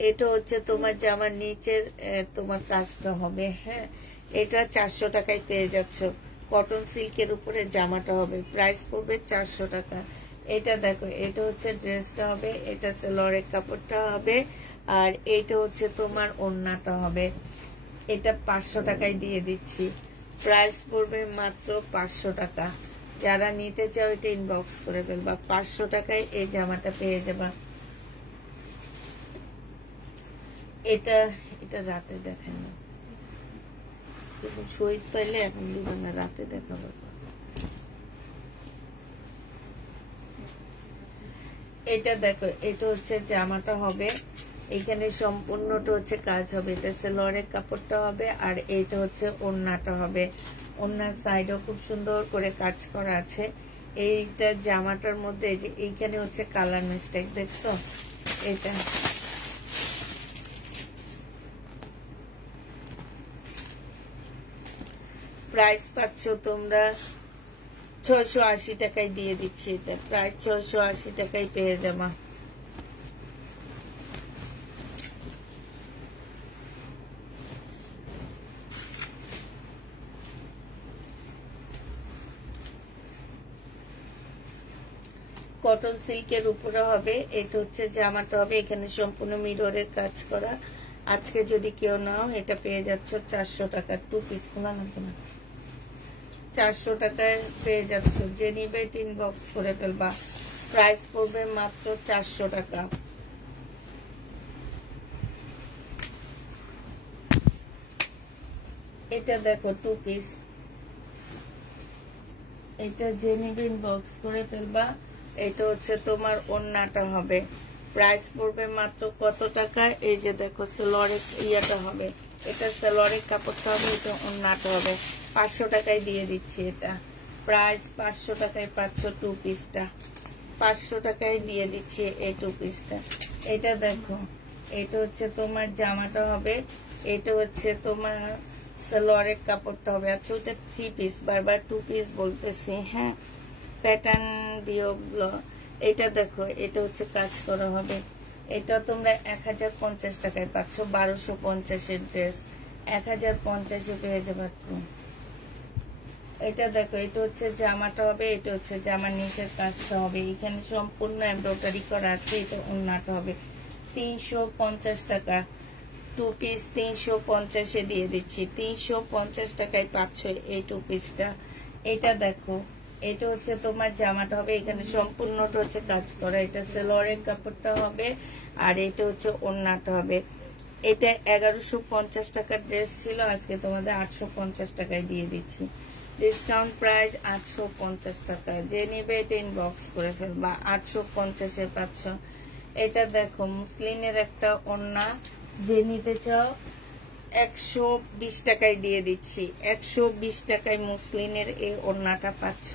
এটা হচ্ছে তোমার জামার নিচের তোমার কাজটা হবে, হ্যাঁ এটা 400 টাকায় পেয়ে যাচ্ছ। কটন সিল্কের উপরে জামাটা হবে, প্রাইস পড়বে 400 টাকা। এটা দেখো, এটা হচ্ছে ড্রেসটা হবে, এটা সেলরের কাপড়টা হবে, আর এইটা হচ্ছে তোমার ওড়নাটা হবে। এটা 500 টাকায় দিয়ে দিচ্ছি। প্রাইস পড়বে মাত্র 500 টাকা। যারা নিতে চাও এটা ইনবক্স করে ফেলবা, 500 টাকায় এই জামাটা পেয়ে যাবা। এটা এটা রাতে দেখেন না, শহীদ পাইলে এখন দিবেন না, রাতে দেখাবো। এটা দেখো, এটা হচ্ছে জামাটা হবে, এখানে সম্পূর্ণটা হচ্ছে কাজ হবে। এটা সেলরের কাপড়টা হবে, আর এইটা হচ্ছে ওড়নাটা হবে। ওড়নার সাইডও খুব সুন্দর করে কাজ করা আছে। এইটা জামাটার মধ্যে যে এইখানে হচ্ছে কালার মিস্টেক দেখছো, এটা প্রাইস পাচ্ছ তোমরা 680 টাকায় দিয়ে দিচ্ছি। এটা প্রায় 680 টাকায় পেয়ে যাবা। কটন সিল্কের উপরে হবে। এটা হচ্ছে জামাটা হবে, এখানে সম্পূর্ণ মিররের কাজ করা। আজকে যদি কেউ নাও এটা পেয়ে যাচ্ছ 400 টাকা। 2 পিস খোলা না কেনা, 400 টাকায় পেয়ে যাচ্ছ। যে নিবে ইনবক্স করে ফেলবা। প্রাইস পড়বে মাত্র 400 টাকা। এটা দেখো 2 পিস, এটা যে নিবে ইনবক্স করে ফেলবা। এটা হচ্ছে তোমার ওড়নাটা হবে, প্রাইস পড়বে মাত্র কত টাকা। এই যে দেখো সেলরের ইয়াটা হবে, এটা সেলরের কাপড়টা হবে, এটা ওড়নাটা হবে। 500 টাকায় দিয়ে দিচ্ছি। এটা প্রাইস 500 টাকায় পাচ্ছ 2 পিসটা। 500 টাকায় দিয়ে দিচ্ছি এই 2 পিসটা। এটা দেখো, এটা হচ্ছে তোমার জামাটা হবে, এটা হচ্ছে তোমার সেলরের কাপড়টা হবে। আচ্ছা ওটা 3 পিস, বারবার 2 পিস বলতেছি, হ্যাঁ প্যাটার্ন দিও। এটা দেখো, এটা হচ্ছে কাজ করা হবে। এটা তোমরা 1050 টাকায় পাচ্ছ। 1250-এর ড্রেস 1050-এ পেয়ে যাবে। এটা দেখো, এটা হচ্ছে জামাটা হবে, এটা হচ্ছে জামার নিচের কাজটা হবে, এখানে সম্পূর্ণ এমব্রয়ডারি করা আছে। এটা ওড়নাটা হবে। 350 টাকা 2 পিস, 350-এ দিয়ে দিচ্ছি। 350 টাকায় পাচ্ছ এই 2 পিসটা। এটা দেখো, এটা হচ্ছে তোমার জামাটা হবে, এখানে সম্পূর্ণটা হচ্ছে কাজ করা। এটা সেলরের কাপড়টা হবে, আর এটা হচ্ছে ওড়নাটা হবে। এটা 1150 টাকার ড্রেস ছিল, আজকে তোমাদের 850 টাকায় দিয়ে দিচ্ছি। ডিসকাউন্ট প্রাইস 850 টাকা। যে নিবে এটা ইনবক্স করে ফেলবা। 850-এ পাচ্ছ। এটা দেখো, মুসলিমের একটা ওড়না, যে নিতে চাও 120 টাকায় দিয়ে দিচ্ছি। 120 টাকায় মুসলিমের এই ওড়নাটা পাচ্ছ।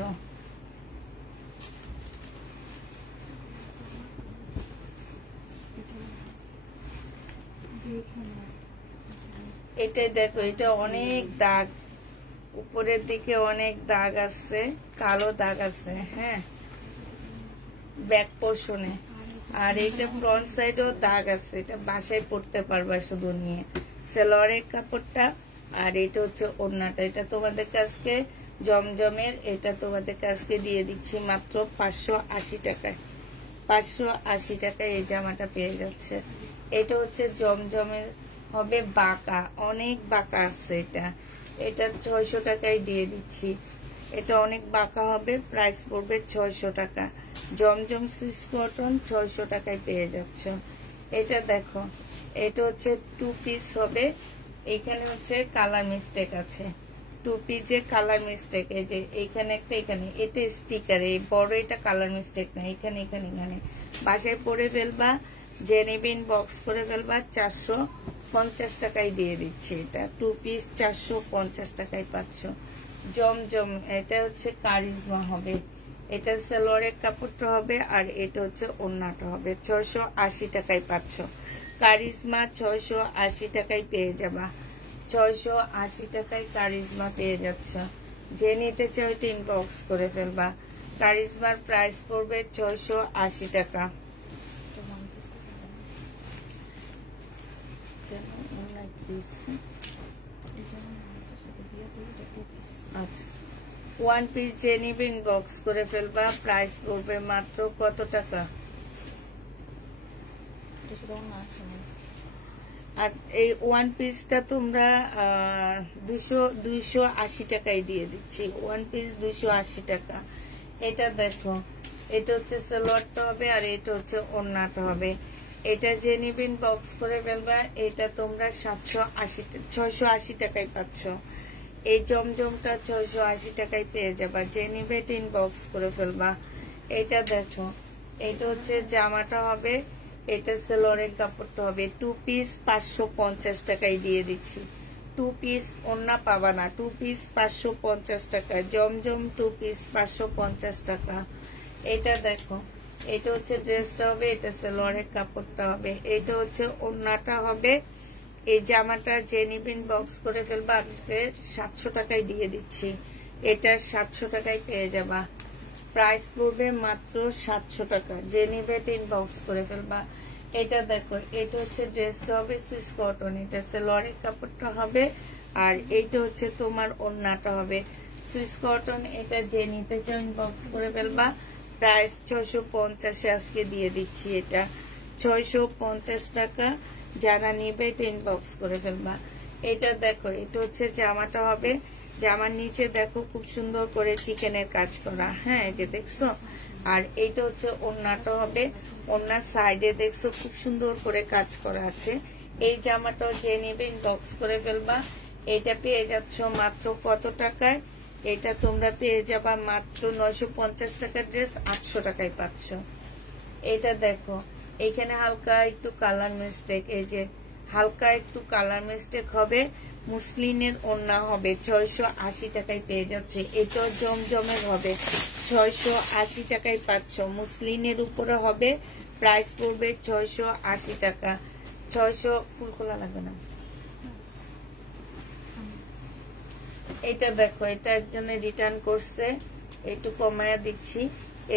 এটাই দেখো, এটা অনেক দাগ, উপরের দিকে অনেক দাগ আছে, কালো দাগ আছে, হ্যাঁ ব্যাক পোর্শনে। আর এটা ফ্রন্ট সাইডেও দাগ আছে, এটা বাসায় পড়তে পারবা শুধু নিয়ে। সেলরের কাপড়টা, আর এটা হচ্ছে ওড়নাটা। এটা তোমাদের কাছকে জমজমের, এটা তোমাদের কাছকে দিয়ে দিচ্ছি মাত্র 580 টাকায়। 580 টাকায় এই জামাটা পেয়ে যাচ্ছে। এটা হচ্ছে জমজমের হবে, বাঁকা, অনেক বাঁকা আছে। এটা 600 টাকায় দিয়ে দিচ্ছি। এটা অনেক বাঁকা হবে, প্রাইস পড়বে 600 টাকা। জমজম সুইস কটন 600 টাকায় পেয়ে যাচ্ছ। এটা দেখো, এটা হচ্ছে 2 পিস হবে। এখানে হচ্ছে কালার মিস্টেক আছে, 2 পিসে কালার মিস্টেক। এই যে এইখানে একটা, এখানে এটা স্টিকার, এই বড় এটা কালার মিস্টেক না, এখানে এখানে এখানে। বাসায় পরে ফেলবা, যে নেবেন বক্স করে ফেলবা, 450 টাকায় দিয়ে দিচ্ছি। এটা 2 পিস 450 টাকায় পাচ্ছ। জমজম, এটা হচ্ছে কারিজমা হবে। এটা সালোয়ারের কাপড়টা হবে, আর এটা হচ্ছে ওড়নাটা হবে। 680 টাকায় পাচ্ছ। কারিজমা 680 টাকায় পেয়ে যাবা, 680 টাকায় কারিজমা পেয়ে যাচ্ছ। যে নিতে চাও এটা ইনবক্স করে ফেলবা। কারিজমার প্রাইস পড়বে 680 টাকা। আচ্ছা, 1 পিস যে নিবে ইনবক্স করে ফেলবা। প্রাইস পড়বে মাত্র কত টাকা? আর এই 1 পিসটা তোমরা 280 টাকায় দিয়ে দিচ্ছি। 1 পিস 280 টাকা। এটা দেখো, এটা হচ্ছে সালোয়ারটা হবে, আর এটা হচ্ছে ওড়নাটা হবে। এটা যে নিবেন বক্স করে ফেলবা। এটা তোমরা 680 টাকায় পাচ্ছ। এই জমজমটা 680 টাকায় পেয়ে যাবা। যে নিবে এটা ইনবক্স করে ফেলবা। এটা দেখো, এটা হচ্ছে জামাটা হবে, এটা সালোয়ারের কাপড়টা হবে। 2 পিস 550 টাকায় দিয়ে দিচ্ছি। 2 পিস ওড়না পাবা না, 2 পিস 550 টাকা। জমজম 2 পিস 550 টাকা। এটা দেখো, এটা হচ্ছে ড্রেসটা হবে, এটা সালোয়ারের কাপড়টা হবে, এটা হচ্ছে ওড়নাটা হবে। এই জামাটা যে নিবেন বক্স করে ফেলবা। আজকে 700 টাকায় দিয়ে দিচ্ছি। এটা 700 টাকায় পেয়ে যাবা। প্রাইস পড়বে মাত্র 700 টাকা। যে নিবে ইনবক্স করে ফেলবা। এটা দেখো, এটা হচ্ছে ড্রেসটা হবে সুইস কটন, এটা সালোয়ারের কাপড়টা হবে, আর এইটা হচ্ছে তোমার ওড়নাটা হবে সুইস কটন। এটা যে নিতে চাও ইনবক্স করে ফেলবা। প্রাইস 650 আজকে দিয়ে দিচ্ছি। এটা 650 টাকা। যারা নিবে এটা ইনবক্স করে ফেলবা। এটা দেখো, এটা হচ্ছে জামাটা হবে। জামার নিচে দেখো খুব সুন্দর করে চিকেনের কাজ করা, হ্যাঁ এই যে দেখছো। আর এইটা হচ্ছে ওড়নাটা হবে। ওড়নার সাইডে দেখছো খুব সুন্দর করে কাজ করা আছে। এই জামাটাও যে নিবে ইনবক্স করে ফেলবা। এটা পেয়ে যাচ্ছ মাত্র কত টাকায়? এটা তোমরা পেয়ে যাবা মাত্র 950 টাকার ড্রেস 800 টাকায় পাচ্ছ। এটা দেখো, এখানে হালকা একটু কালার মিস্টেক, এই যে হালকা একটু কালার মিস্টেক হবে। মুসলিনের ওড়না হবে, 680 টাকায় পেয়ে যাচ্ছে। এটাও জমজমের হবে, 680 টাকায় পাচ্ছ। মুসলিনের উপরে হবে, প্রাইস পড়বে 680 টাকা। 600 ফুলকোলা লাগবে না। এটা দেখো, এটা একজনে রিটার্ন করছে, একটু কমায়া দিচ্ছি।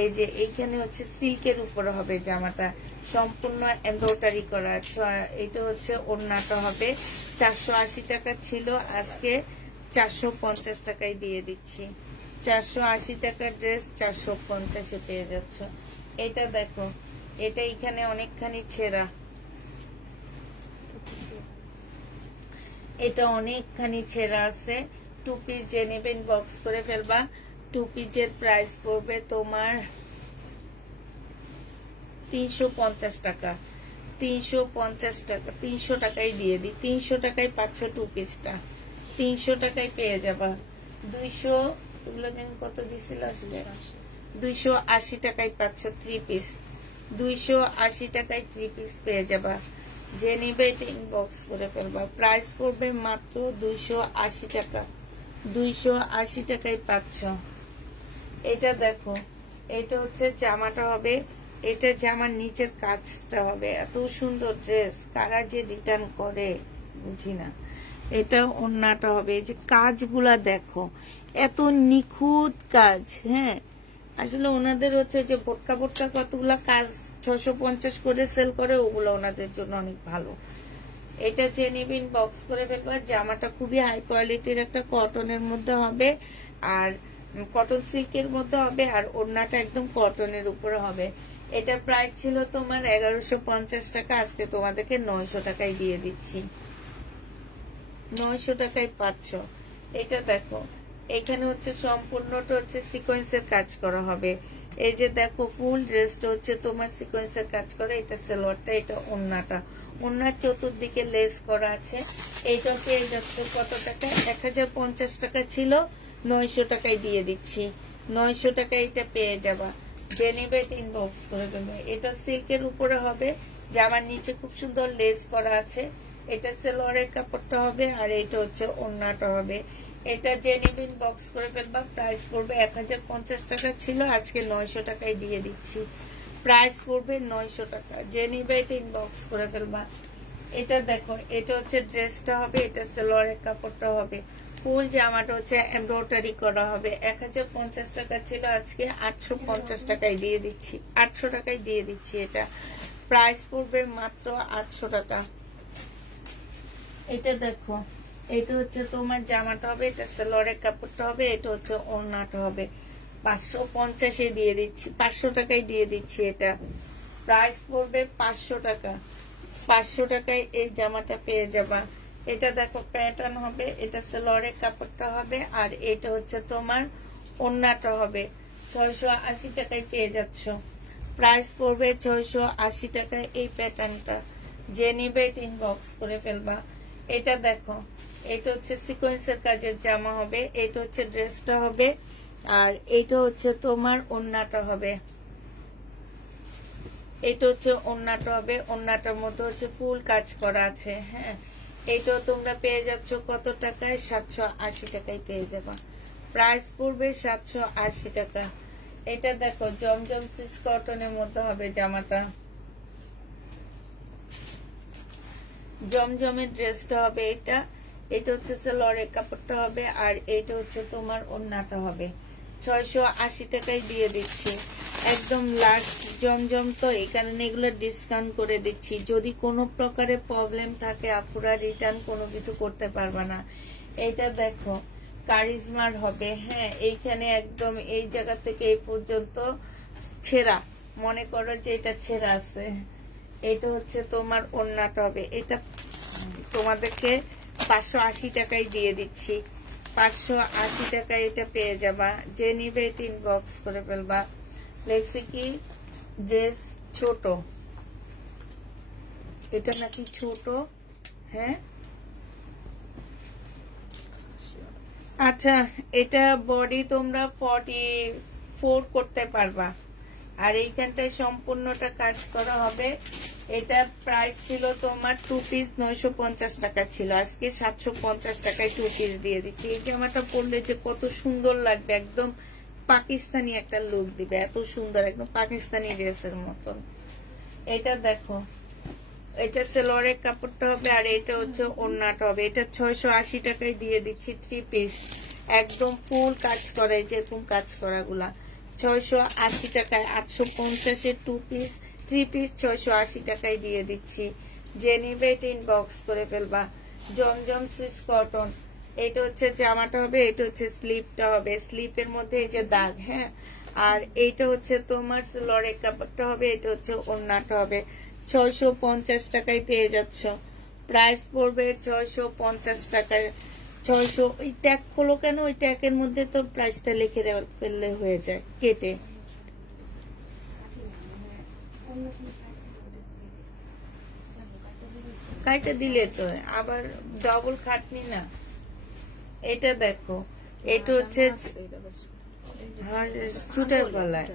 এই যে এইখানে হচ্ছে সিল্কের উপরে হবে জামাটা, সম্পূর্ণ এমব্রয়ডারি করা। এটা হচ্ছে ওড়নাটা হবে। 480 টাকা ছিল, আজকে 450 টাকায় দিয়ে দিচ্ছি। 480 টাকার ড্রেস 450-এ পেয়ে যাচ্ছ। এটা দেখো, এটা এখানে অনেকখানি ছেঁড়া, এটা অনেকখানি ছেঁড়া আছে। 2 পিস যে নেবেন বক্স করে ফেলবা। 2 পিসের প্রাইস পড়বে তোমার 350 টাকা। 350 টাকা, 300 টাকায় দিয়ে দিই। 300 টাকায় পাচ্ছ 2 পিসটা, 300 টাকায় পেয়ে যাবা। 200 এগুলো কত দিছিল আসলে? 280 টাকায় পাচ্ছ 3 পিস। 280 টাকায় 3 পিস পেয়ে যাবা। যে নিবে এটা ইনবক্স করে ফেলবা। প্রাইস পড়বে মাত্র 280 টাকা। 280 টাকায় পাচ্ছ। এটা দেখো, এটা হচ্ছে জামাটা হবে। এটা জামার নিচের কাজটা হবে। এত সুন্দর ড্রেস কারা যে রিটার্ন করে বুঝি না। এটা ওড়নাটা হবে। এই যে কাজগুলা দেখো, এত নিখুঁত কাজ। হ্যাঁ, আসলে ওনাদের হচ্ছে যে বোটকা বোটকা কতগুলা কাজ 650 করে সেল করে, ওগুলো ওনাদের জন্য অনেক ভালো। এটা যে নিবেন বক্স করে ফেলবা। জামাটা খুবই হাই কোয়ালিটির একটা কটনের মধ্যে হবে, আর কটন সিল্কের মধ্যে হবে, আর ওড়নাটা একদম কটনের উপরে হবে। এটা প্রাইস ছিল তোমার 1150 টাকা, আজকে তোমাদেরকে 900 টাকায় দিয়ে দিচ্ছি। 900 টাকায় পাচ্ছ। এটা দেখো, এখানে হচ্ছে সম্পূর্ণটা হচ্ছে সিকোয়েন্সের কাজ করা হবে। এই যে দেখো ফুল ড্রেসটা হচ্ছে তোমার সিকোয়েন্সের কাজ করে, এটা সালোয়ারটা, এটা ওড়নাটা, ওড়নার চতুর্দিকে লেস করা আছে। এইটা পেয়ে যাচ্ছে কত টাকা? 1050 টাকা ছিল, 900 টাকায় দিয়ে দিচ্ছি। 900 টাকায় এটা পেয়ে যাবা। জেনিবেট ইনবক্স করে দেবে। এটা সিল্কের উপরে হবে, জামার নিচে খুব সুন্দর লেস করা আছে। এটা সালোয়ারের কাপড়টা হবে, আর এটা হচ্ছে ওড়নাটা হবে। এটা জেনিবেট বক্স করে ফেলবা। প্রাইস পড়বে 1050 টাকা ছিল, আজকে 900 টাকায় দিয়ে দিচ্ছি। প্রাইস পড়বে 900 টাকা। জেনিবেট ইনবক্স করে ফেলবা। এটা দেখো, এটা হচ্ছে ড্রেসটা হবে, এটা সালোয়ারের কাপড়টা হবে। ফুল জামাটা হচ্ছে এমব্রয়ডারি করা হবে। 1050 টাকা ছিল, আজকে 850 টাকায় দিয়ে দিচ্ছি। 800 টাকায় দিয়ে দিচ্ছি। এটা প্রাইস পড়বে মাত্র 800 টাকা। এটা দেখো, এটা হচ্ছে তোমার জামাটা হবে, এটা সালোয়ারের কাপড়টা হবে, এটা হচ্ছে ওড়নাটা হবে। 550-এ দিয়ে দিচ্ছি, 500 টাকায় দিয়ে দিচ্ছি। এটা প্রাইস পড়বে 500 টাকা। 500 টাকায় এই জামাটা পেয়ে যাবা। এটা দেখো প্যাটার্ন হবে, এটা সালোয়ারের কাপড়টা হবে, আর এটা হচ্ছে তোমার ওড়নাটা হবে। 680 টাকায় পেয়ে যাচ্ছ। প্রাইস পড়বে 680 টাকায় এই প্যাটার্নটা। যে নিবে ইনবক্স করে ফেলবা। এটা দেখো, এটা হচ্ছে সিকোয়েন্সের কাজের জামা হবে, এটা হচ্ছে ড্রেসটা হবে, আর এটা হচ্ছে তোমার ওড়নাটা হবে। এটা হচ্ছে ওড়নাটা হবে, ওড়নাটার মধ্যে হচ্ছে ফুল কাজ করা আছে। হ্যাঁ, এইটাও তোমরা পেয়ে যাচ্ছ কত টাকায়? 780 টাকায় পেয়ে যাবা। প্রাইস পড়বে 780 টাকা। এটা দেখো জমজম সুইস কটনের মধ্যে হবে জামাটা। জমজমের ড্রেসটা হবে এটা। এটা হচ্ছে সালোয়ারের কাপড়টা হবে, আর এটা হচ্ছে তোমার ওড়নাটা হবে। 680 টাকায় দিয়ে দিচ্ছি। একদম লাস্ট জমজম তো, এই কারণে এগুলো ডিসকাউন্ট করে দিচ্ছি। যদি কোনো প্রকারের প্রবলেম থাকে আপুরা রিটার্ন কোনো কিছু করতে পারবা না। এইটা দেখো কারিজমার হবে। হ্যাঁ, এইখানে একদম এই জায়গা থেকে এই পর্যন্ত ছেঁড়া, মনে করো যে এটা ছেঁড়া আছে। এটা হচ্ছে তোমার ওড়নাটা হবে। এটা তোমাদেরকে 580 টাকায় দিয়ে দিচ্ছি। 580 টাকায় এটা পেয়ে যাবা। যে নিবে এটা ইনবক্স করে ফেলবা। লেখছি কি ড্রেস ছোট, এটা নাকি ছোট। হ্যাঁ, আচ্ছা, এটা বডি তোমরা 44 করতে পারবা, আর এইখানটায় সম্পূর্ণটা কাজ করা হবে। এটা প্রাইস ছিল তোমার 2 পিস 950 টাকা ছিল, আজকে 750 টাকায় 2 পিস দিয়ে দিচ্ছি। এই জামাটা পরলে যে কত সুন্দর লাগবে, একদম পাকিস্তানি একটা লুক দিবে, এত সুন্দর, একদম পাকিস্তানি ড্রেসের মতন। এটা দেখো, এটা সালোয়ারের কাপড়টা হবে, আর এটা হচ্ছে ওড়নাটা হবে। এটা 680 টাকায় দিয়ে দিচ্ছি 3 পিস, একদম ফুল কাজ করে, যেরকম কাজ করা গুলা 680 টাকায়। 850-এর 2 পিস 3 পিস 680 টাকায় দিয়ে দিচ্ছি। যে নিবে এটা ইনবক্স করে ফেলবা। জমজম সুইস কটন, এটা হচ্ছে জামাটা হবে, এটা হচ্ছে স্লিপটা হবে। স্লিপের মধ্যে এই যে দাগ। হ্যাঁ, আর এইটা হচ্ছে তোমার সালোয়ারের কাপড়টা হবে, এটা হচ্ছে ওড়নাটা হবে। 650 টাকায় পেয়ে যাচ্ছ। প্রাইস পড়বে 650 টাকায়। 600। ওই ট্যাগ খোলো কেন? ওই ট্যাগের মধ্যে তো প্রাইসটা লিখে ফেললে হয়ে যায় কেটে। কাইটা দিলে তো আবার ডবল খাটনি না। এটা দেখো, এটা হচ্ছে ছুটের গলায়।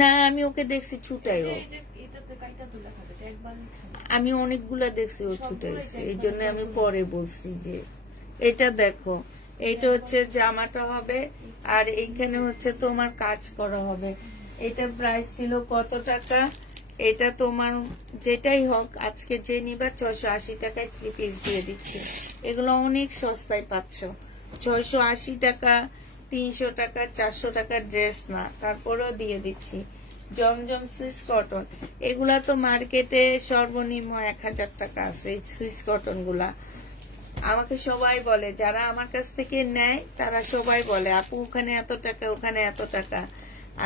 না, আমি ওকে দেখছি ছুটাই, আমি অনেকগুলা দেখছি ও ছুটাইছে, এই জন্য আমি পরে বলছি যে এটা দেখো, এটা হচ্ছে জামাটা হবে, আর এইখানে হচ্ছে তোমার কাজ করা হবে। এটা প্রাইস ছিল কত টাকা? এটা তোমার যেটাই হোক আজকে যে নিবা 680 টাকায় 3 পিস দিয়ে দিচ্ছি। এগুলো অনেক সস্তায় পাচ্ছ। 680 টাকা, 300 টাকা, 400 টাকার ড্রেস না, তারপরেও দিয়ে দিচ্ছি। জমজম সুইস কটন, এগুলা তো মার্কেটে সর্বনিম্ন 1000 টাকা আছে। সুইস কটন গুলা আমাকে সবাই বলে, যারা আমার কাছ থেকে নেয় তারা সবাই বলে আপু ওখানে এত টাকা, ওখানে এত টাকা।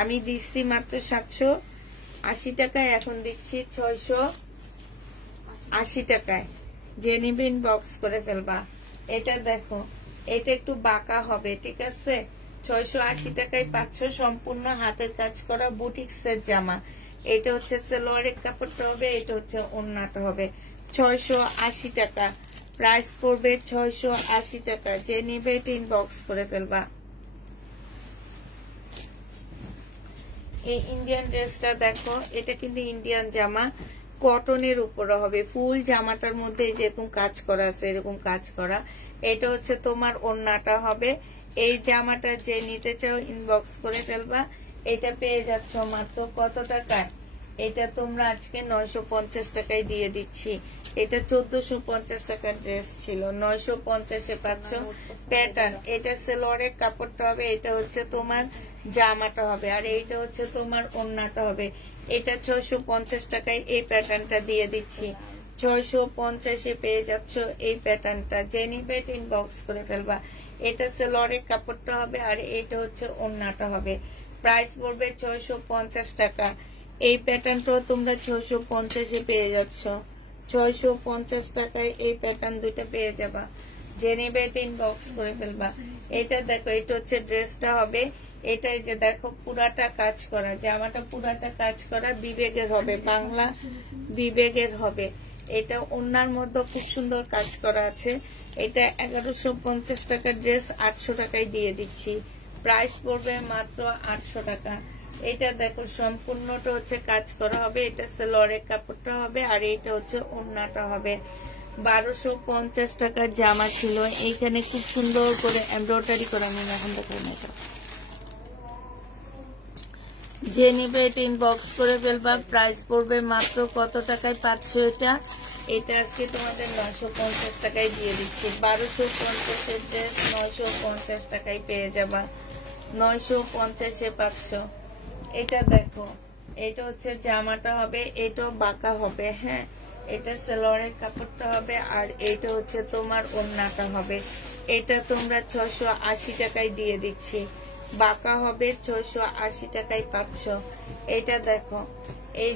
আমি দিচ্ছি মাত্র 780 টাকায়, এখন দিচ্ছি 680 টাকায়। যে নিবেন বক্স করে ফেলবা। এটা দেখো, এটা একটু বাঁকা হবে, ঠিক আছে। 680 টাকায় পাচ্ছ সম্পূর্ণ হাতের কাজ করা বুটিক্সের জামা। এটা হচ্ছে সালোয়ারের কাপড়টা হবে, এটা হচ্ছে ওড়নাটা হবে। 680 টাকা প্রাইস পড়বে, 680 টাকা। যে নিবে এটা ইনবক্স করে ফেলবা। এই ইন্ডিয়ান ড্রেসটা দেখো, এটা কিন্তু ইন্ডিয়ান জামা, কটনের উপরে হবে। ফুল জামাটার মধ্যে যেরকম কাজ করা আছে এরকম কাজ করা। এটা হচ্ছে তোমার ওড়নাটা হবে। এই জামাটা যে নিতে চাও ইনবক্স করে ফেলবা। এটা পেয়ে যাচ্ছ মাত্র কত টাকায়? এটা তোমরা আজকে 950 টাকায় দিয়ে দিচ্ছি। এটা 1450 টাকার ড্রেস ছিল, 950-এ পাচ্ছ। প্যাটার্ন, এটা সালোয়ারের কাপড়টা হবে, এটা হচ্ছে তোমার জামাটা হবে, আর এইটা হচ্ছে তোমার ওড়নাটা হবে। এটা 650 টাকায় এই প্যাটার্নটা দিয়ে দিচ্ছি। 650-এ পেয়ে যাচ্ছ এই প্যাটার্নটা। যে নিবে ইনবক্স করে ফেলবা। এটা সালোয়ারের কাপড়টা হবে, আর এটা হচ্ছে ওড়নাটা হবে। প্রাইস পড়বে 650 টাকা। এই প্যাটার্নটাও তোমরা 650-এ পেয়ে যাচ্ছ। 650 টাকায় এই প্যাটার্ন দুইটা পেয়ে যাবা। যে নিবে ইনবক্স করে ফেলবা। এটা দেখো, এটা হচ্ছে ড্রেসটা হবে। এটাই যে দেখো পুরাটা কাজ করা, জামাটা পুরাটা কাজ করা, বিবেগের হবে, বাংলা বিবেগের হবে। এটা ওড়নার মধ্যে খুব সুন্দর কাজ করা আছে। এটা 1150 টাকার ড্রেস 800 টাকায় দিয়ে দিচ্ছি। প্রাইস পড়বে মাত্র 800 টাকা। এটা দেখো সম্পূর্ণটা হচ্ছে কাজ করা হবে। এটা সালোয়ারের কাপড়টা হবে, আর এটা হচ্ছে ওড়নাটা হবে। 1250 টাকার জামা ছিল, এইখানে খুব সুন্দর করে এমব্রয়ডারি করা। আমি এখন দেখো না, যে নিবে এটা ইনবক্স করে ফেলবা। প্রাইস পড়বে মাত্র কত টাকায় পাচ্ছ এটা? এটা আজকে তোমাদের 950 টাকায় দিয়ে দিচ্ছি। 1250-এর ড্রেস 950 টাকায় পেয়ে যাবা। 950-এ পাচ্ছ। এটা দেখো, এটা হচ্ছে জামাটা হবে, এটাও বাঁকা হবে। হ্যাঁ, এটা সালোয়ারের কাপড়টা হবে, আর এটা হচ্ছে তোমার ওড়নাটা হবে। এটা তোমরা 680 টাকায় দিয়ে দিচ্ছি। বাঁকা হবে, 680 টাকায় পাচ্ছ। এটা দেখো, এই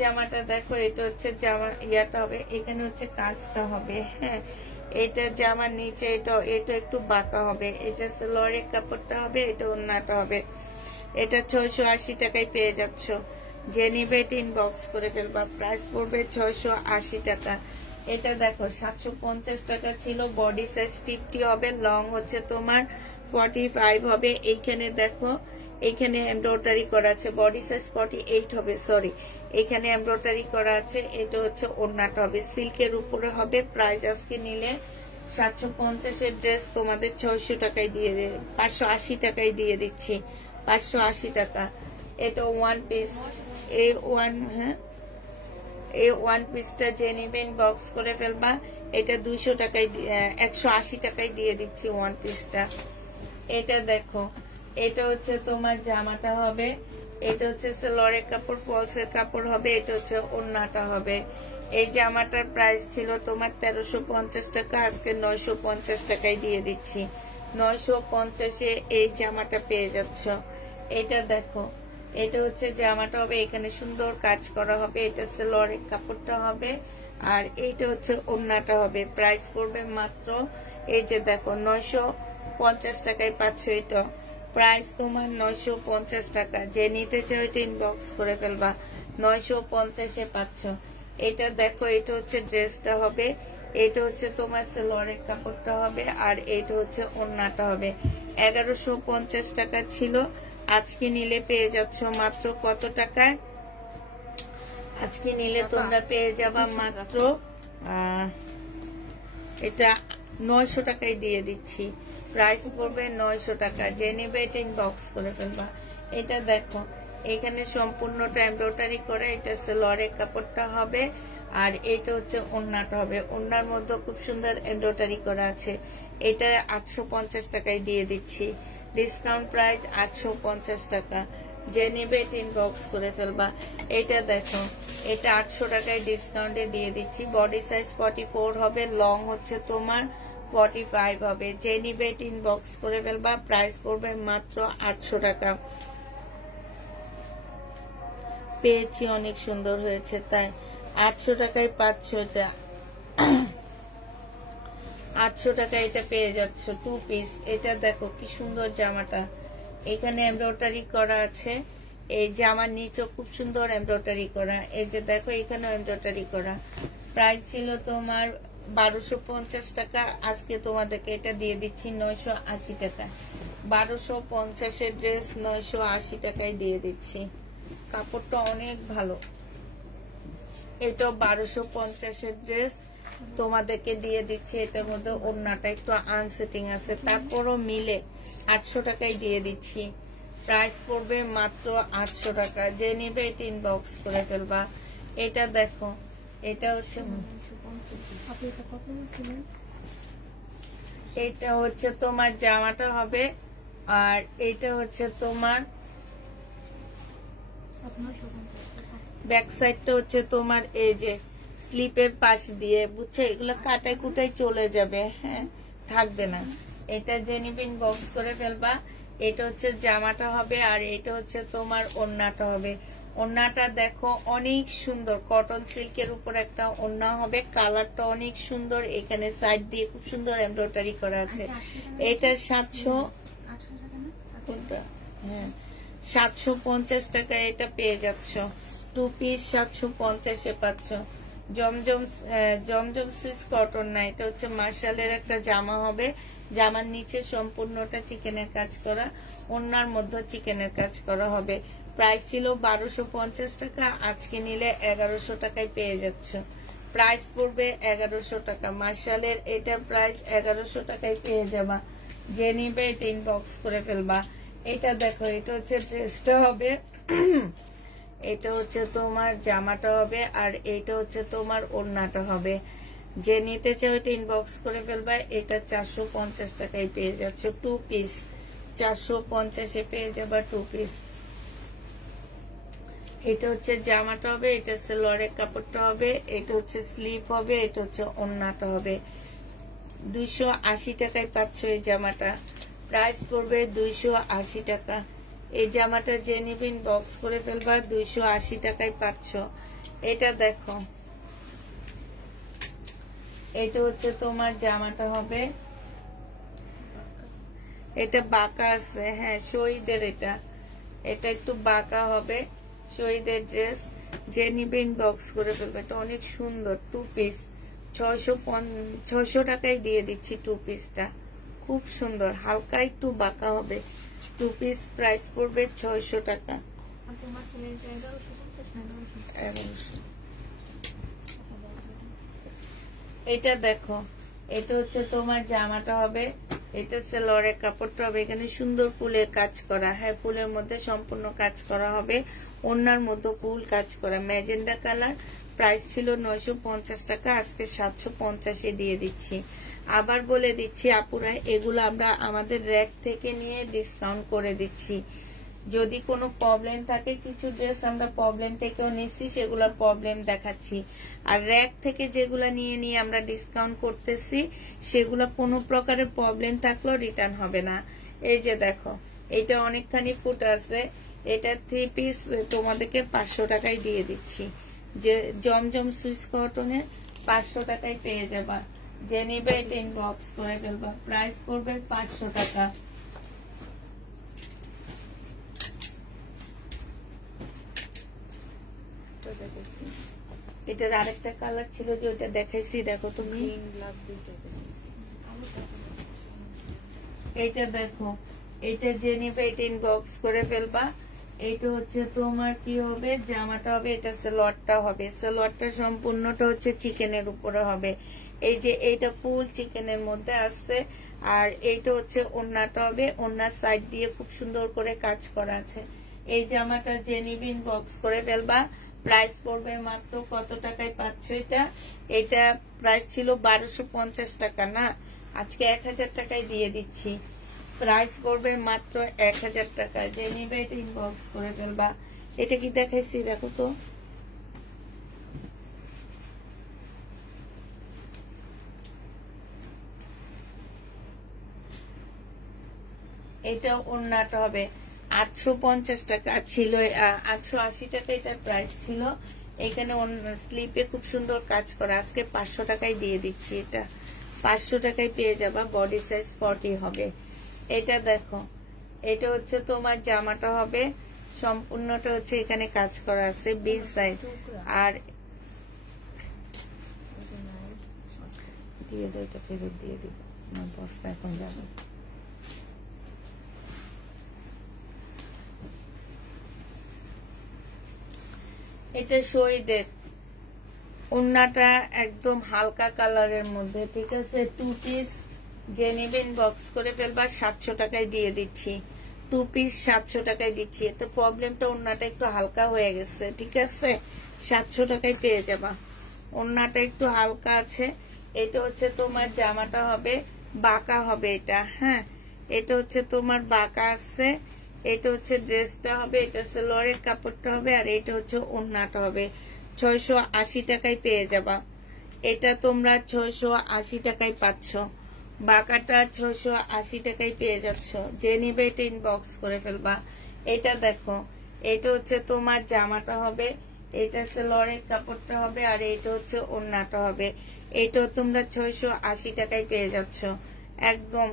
জামাটা দেখো, এটা হচ্ছে জামা ইয়াটা হবে, এখানে হচ্ছে কাজটা হবে। হ্যাঁ, এটা জামার নিচে এটা একটু বাঁকা হবে। এটা সালোয়ারের কাপড়টা হবে, এটা ওড়নাটা হবে। এটা 680 টাকায় পেয়ে যাচ্ছ। যে নিবে এটা ইনবক্স করে ফেলবা। প্রাইস পড়বে 680 টাকা। এটা দেখো 750 টাকা ছিল। বডি সাইজ 50 হবে, লং হচ্ছে তোমার 45 হবে। এইখানে দেখো, এইখানে এমব্রয়ডারি করা আছে। বডি সাইজ 48 হবে, সরি, এখানে এমব্রয়ডারি করা আছে। এটা হচ্ছে ওড়নাটা হবে, সিল্কের উপরে হবে। প্রাইস আজকে নিলে 750-এর ড্রেস তোমাদের 600 টাকায় দিয়ে 580 টাকায় দিয়ে দিচ্ছি। 580 টাকা। এটা ওয়ান পিস, এই ওয়ান পিসটা যে নিবেন বক্স করে ফেলবা। এটা 200 টাকায় 180 টাকায় দিয়ে দিচ্ছি ওয়ান পিসটা। এটা দেখো, এটা হচ্ছে তোমার জামাটা হবে। এটা হচ্ছে সালোয়ারের কাপড়, ফলসের কাপড় হবে। এটা হচ্ছে ওড়নাটা হবে। এই জামাটার প্রাইস ছিল তোমার 1350 টাকা, আজকে 950 টাকায় দিয়ে দিচ্ছি। 950-এ এই জামাটা পেয়ে যাচ্ছ। এটা দেখো, এটা হচ্ছে জামাটা হবে, এখানে সুন্দর কাজ করা হবে। এটা সালোয়ারের কাপড়টা হবে, আর এইটা হচ্ছে ওড়নাটা হবে। প্রাইস পড়বে মাত্র, এই যে দেখো, 950 টাকায় পাচ্ছ। এটা প্রাইস তোমার 950 টাকা। যে নিতে চাও এটা ইনবক্স করে ফেলবা। 950-এ পাচ্ছ। এটা দেখো, এটা হচ্ছে ড্রেসটা হবে। এটা হচ্ছে তোমার সালোয়ারের কাপড়টা হবে, আর এটা হচ্ছে ওড়নাটা হবে। 1150 টাকা ছিল, আজকে নিলে পেয়ে যাচ্ছ মাত্র কত টাকায়? আজকে নিলে তোমরা পেয়ে যাবা মাত্র এটা 900 টাকায় দিয়ে দিচ্ছি। প্রাইস পড়বে 900 টাকা। যে নেবে এটা ইনবক্স করে ফেলবা। এটা দেখো, এখানে সম্পূর্ণটা এমব্রয়ডারি করে। এটা সালোয়ারের কাপড়টা হবে, আর এটা হচ্ছে ওড়নাটা হবে। ওড়নার মধ্যে খুব সুন্দর এমব্রয়ডারি করা আছে। এটা 850 টাকায় দিয়ে দিচ্ছি। ডিসকাউন্ট প্রাইস 850 টাকা। যে নেবে এটা ইনবক্স করে ফেলবা। এটা দেখো, এটা 800 টাকায় ডিসকাউন্টে দিয়ে দিচ্ছি। বডি সাইজ 44 হবে, লং হচ্ছে তোমার 45 হবে। যে নিবে এটা ইনবক্স করে ফেলবা। প্রাইস পড়বে মাত্র 800 টাকা। পেয়েছি, অনেক সুন্দর হয়েছে, তাই 800 টাকায় পাচ্ছ এটা। 800 টাকা এটা পেয়ে যাচ্ছ 2 পিস। এটা দেখো কি সুন্দর জামাটা, এখানে এমব্রয়ডারি করা আছে, এই জামার নিচেও খুব সুন্দর এমব্রয়ডারি করা, এই যে দেখো এখানেও এমব্রয়ডারি করা। প্রাইস ছিল তোমার 1250 টাকা, আজকে তোমাদেরকে এটা দিয়ে দিচ্ছি 980 টাকা। 1250 ড্রেস 980 টাকায় দিয়ে দিচ্ছি। কাপড়টা অনেক ভালো। এটা 1250 ড্রেস তোমাদেরকে দিয়ে দিচ্ছি। এটার মধ্যে ওড়নাটা একটু আনসেটিং আছে, তারপরও মিলে 800 টাকায় দিয়ে দিচ্ছি। প্রাইস পড়বে মাত্র 800 টাকা। যে নিবে এটা ইনবক্স করে ফেলবা। এটা দেখো, এটা হচ্ছে এটা হচ্ছে তোমার জামাটা হবে, আর এটা হচ্ছে তোমার ব্যাক সাইডটা হচ্ছে তোমার এই যে স্লিপের পাশ দিয়ে, বুঝছো, এগুলো কাটাই কুটাই চলে যাবে, হ্যাঁ থাকবে না। এটা জেনিবিন বক্স করে ফেলবা। এটা হচ্ছে জামাটা হবে, আর এটা হচ্ছে তোমার ওড়নাটা হবে। ওড়নাটা দেখো অনেক সুন্দর, কটন সিল্কের উপর একটা ওড়না হবে, কালারটা অনেক সুন্দর, এখানে সাইড দিয়ে খুব সুন্দর এমব্রয়ডারি করা আছে। এটা 750 টাকা এটা পেয়ে যাচ্ছ। 2 পিস 750-এ পাচ্ছ। জমজম সুইস কটন না, এটা হচ্ছে মার্শালের একটা জামা হবে, জামার নিচে সম্পূর্ণটা চিকেনের কাজ করা, ওড়নার মধ্যে চিকেনের কাজ করা হবে। প্রাইস ছিল 1250 টাকা, আজকে নিলে 1100 টাকায় পেয়ে যাচ্ছ। প্রাইস পড়বে 1100 টাকা। মার্শালের এটা প্রাইস 1100 টাকায় পেয়ে যাবা। যে নিবে এটা ইনবক্স করে ফেলবা। এটা দেখো, এটা হচ্ছে ড্রেসটা হবে, এটা হচ্ছে তোমার জামাটা হবে, আর এটা হচ্ছে তোমার ওড়নাটা হবে। যে নিতে চাও এটা ইনবক্স করে ফেলবা। এটা 450 টাকায় পেয়ে যাচ্ছ 2 পিস। 450-এ পেয়ে যাবা 2 পিস। এটা হচ্ছে জামাটা হবে, এটা সালোয়ারের কাপড়টা হবে, এটা হচ্ছে স্লিভ হবে, এটা হচ্ছে ওড়নাটা হবে। 280 টাকায় পাচ্ছ এই জামাটা। প্রাইস পড়বে 280 টাকা। এই জামাটা যে নিবেন বক্স করে ফেলবা। 280 টাকায় পাচ্ছ। এটা দেখো, এটা হচ্ছে তোমার জামাটা হবে, এটা বাঁকা আছে, হ্যাঁ শহীদের, এটা একটু বাঁকা হবে, শহীদের ড্রেস। যে নিবেন বক্স করে ফেলবে। এটা অনেক সুন্দর 2 পিস। 600 টাকায় দিয়ে দিচ্ছি 2 পিসটা। খুব সুন্দর, হালকা একটু বাঁকা হবে 2 পিস। প্রাইস পড়বে 600 টাকা। এটা দেখো, এটা হচ্ছে তোমার জামাটা হবে, এটা সালোয়ারের কাপড়টা হবে, এখানে সুন্দর ফুলের কাজ করা, হ্যাঁ ফুলের মধ্যে সম্পূর্ণ কাজ করা হবে, ওড়নার মধ্যে ফুল কাজ করা, ম্যাজেন্ডা কালার। প্রাইস ছিল 950 টাকা, আজকে 750-এ দিয়ে দিচ্ছি। আবার বলে দিচ্ছি আপুরা, এগুলো আমরা আমাদের র্যাক থেকে নিয়ে ডিসকাউন্ট করে দিচ্ছি। যদি কোনো প্রবলেম থাকে, কিছু ড্রেস আমরা প্রবলেম থেকেও নিচ্ছি, সেগুলোর প্রবলেম দেখাচ্ছি। আর র্যাক থেকে যেগুলো নিয়ে আমরা ডিসকাউন্ট করতেছি, সেগুলো কোনো প্রকারের প্রবলেম থাকলেও রিটার্ন হবে না। এই যে দেখো, এটা অনেকখানি ফুট আছে, এটা 3 পিস তোমাদেরকে 500 টাকায় দিয়ে দিচ্ছি। যে জমজম সুইস কটনের 500 টাকায় পেয়ে যাবা। যে নিবে এটা ইনবক্স করে ফেলবা। প্রাইস পড়বে 500 টাকা। এটার আরেকটা কালার ছিল যে ওটা দেখাইছি, দেখো তুমি, এইটা দেখো, এটা যে নিবে এটা ইনবক্স করে ফেলবা। এইটা হচ্ছে তোমার কি হবে, জামাটা হবে, এটা সালোয়ারটা হবে, সালোয়ারটা সম্পূর্ণটা হচ্ছে চিকেনের উপরে হবে। এই যে এইটা ফুল চিকেনের মধ্যে আসছে, আর এইটা হচ্ছে ওড়নাটা হবে, ওড়নার সাইড দিয়ে খুব সুন্দর করে কাজ করা আছে। এই জামাটা যে নিবে ইনবক্স করে ফেলবা। প্রাইস পড়বে মাত্র কত টাকায় পাচ্ছ এটা? এটা প্রাইস ছিল 1250 টাকা, না আজকে 1000 টাকায় দিয়ে দিচ্ছি। প্রাইস পড়বে মাত্র 1000 টাকা। যে নিবে এটা ইনবক্স করে ফেলবা। এটা কি দেখাইছি, দেখো তো, এটা ওড়নাটা হবে। 850 টাকা ছিল, 880 টাকা এটার প্রাইস ছিল। এখানে স্লিপে খুব সুন্দর কাজ করা, আজকে 500 টাকায় দিয়ে দিচ্ছি। এটা 500 টাকায় পেয়ে যাবা। বডি সাইজ 40 হবে। এটা দেখো, এটা হচ্ছে তোমার জামাটা হবে সম্পূর্ণটা হচ্ছে এখানে কাজ করা আছে বিগ সাইজ। আর দিয়ে দাও, এটা ফেরত দিয়ে দিব, আমার বস্তা এখন যাবে। এটা শহীদের ওন্নাটা একদম হালকা কালারের মধ্যে, ঠিক আছে। 2 পিস যে নেবেন বক্স করে ফেলবা, 700 টাকায় দিয়ে দিচ্ছি। 2 পিস 700 টাকায় দিচ্ছি। এটা প্রবলেমটা ওন্নাটা একটু হালকা হয়ে গেছে, ঠিক আছে। 700 টাকায় পেয়ে যাবা। ওন্নাটা একটু হালকা আছে। এটা হচ্ছে তোমার জামাটা হবে বাঁকা হবে এটা, হ্যাঁ। এটা হচ্ছে তোমার বাঁকা আছে। এটা হচ্ছে ড্রেসটা হবে, এটা সালোয়ারের কাপড়টা হবে, আর এটা হচ্ছে ওন্নাটা হবে। 680 টাকায় পেয়ে যাবা। এটা তোমরা 680 টাকায় পাচ্ছ। বাঁকাটা 680 টাকায় পেয়ে যাচ্ছ। যে নিবে এটা ইনবক্স করে ফেলবা। এটা দেখো, এটা হচ্ছে তোমার জামাটা হবে, এটা সালোয়ারের কাপড়টা হবে, আর এটা হচ্ছে ওন্নাটা হবে। এটাও তোমরা 680 টাকায় পেয়ে যাচ্ছ। একদম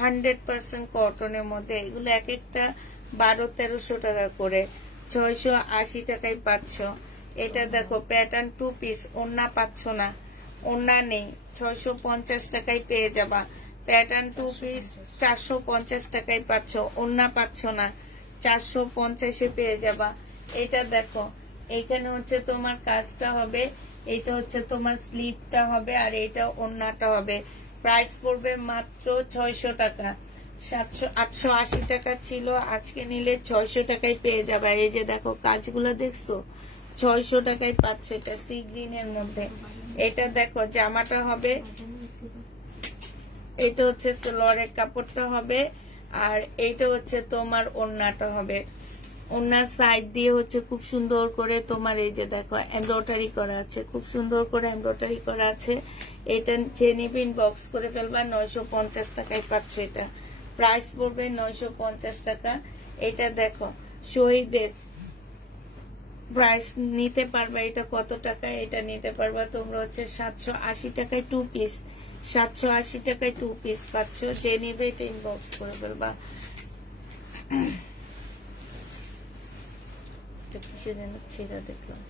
100% কটনের মধ্যে। এগুলো এক একটা 1200-1300 টাকা করে, 680 টাকায় পাচ্ছ। এটা দেখো প্যাটার্ন 2 পিস, ওন্না পাচ্ছ না, ওন্না নেই, 650 টাকায় পেয়ে যাবা। প্যাটার্ন 2 পিস 450 টাকায় পাচ্ছ, ওন্না পাচ্ছ না, 450-এ পেয়ে যাবা। এটা দেখো, এইখানে হচ্ছে তোমার কাজটা হবে, এটা হচ্ছে তোমার স্লিপটা হবে, আর এটা ওন্নাটা হবে। প্রাইস পড়বে মাত্র 600 টাকা। 880 টাকা ছিল, আজকে নিলে 600 টাকায় পেয়ে যাবে। এই যে দেখো কাজগুলো দেখছো, 600 টাকায় পাচ্ছ। এটা সি গ্রিন এর মধ্যে। এটা দেখো জামাটা হবে, এটা হচ্ছে সালোয়ারের কাপড়টা হবে, আর এটা হচ্ছে তোমার ওন্নাটা হবে। ওন্নার সাইড দিয়ে হচ্ছে খুব সুন্দর করে তোমার এই যে দেখো এমব্রয়ডারি করা আছে, খুব সুন্দর করে এমব্রয়ডারি করা আছে। এটা যে নিবে ইনবক্স করে ফেলবা। 950 টাকায় পাচ্ছ। এটা প্রাইস পড়বে 950 টাকা। এটা দেখো শহীদের প্রাইস নিতে পারবা। এটা কত টাকা? এটা নিতে পারবা তোমরা হচ্ছে 780 টাকায় 2 পিস। 780 টাকায় 2 পিস পাচ্ছ। যে নিবে এটা ইনবক্স করে ফেলবা। কিসে যেন ছেঁড়া দেখলাম।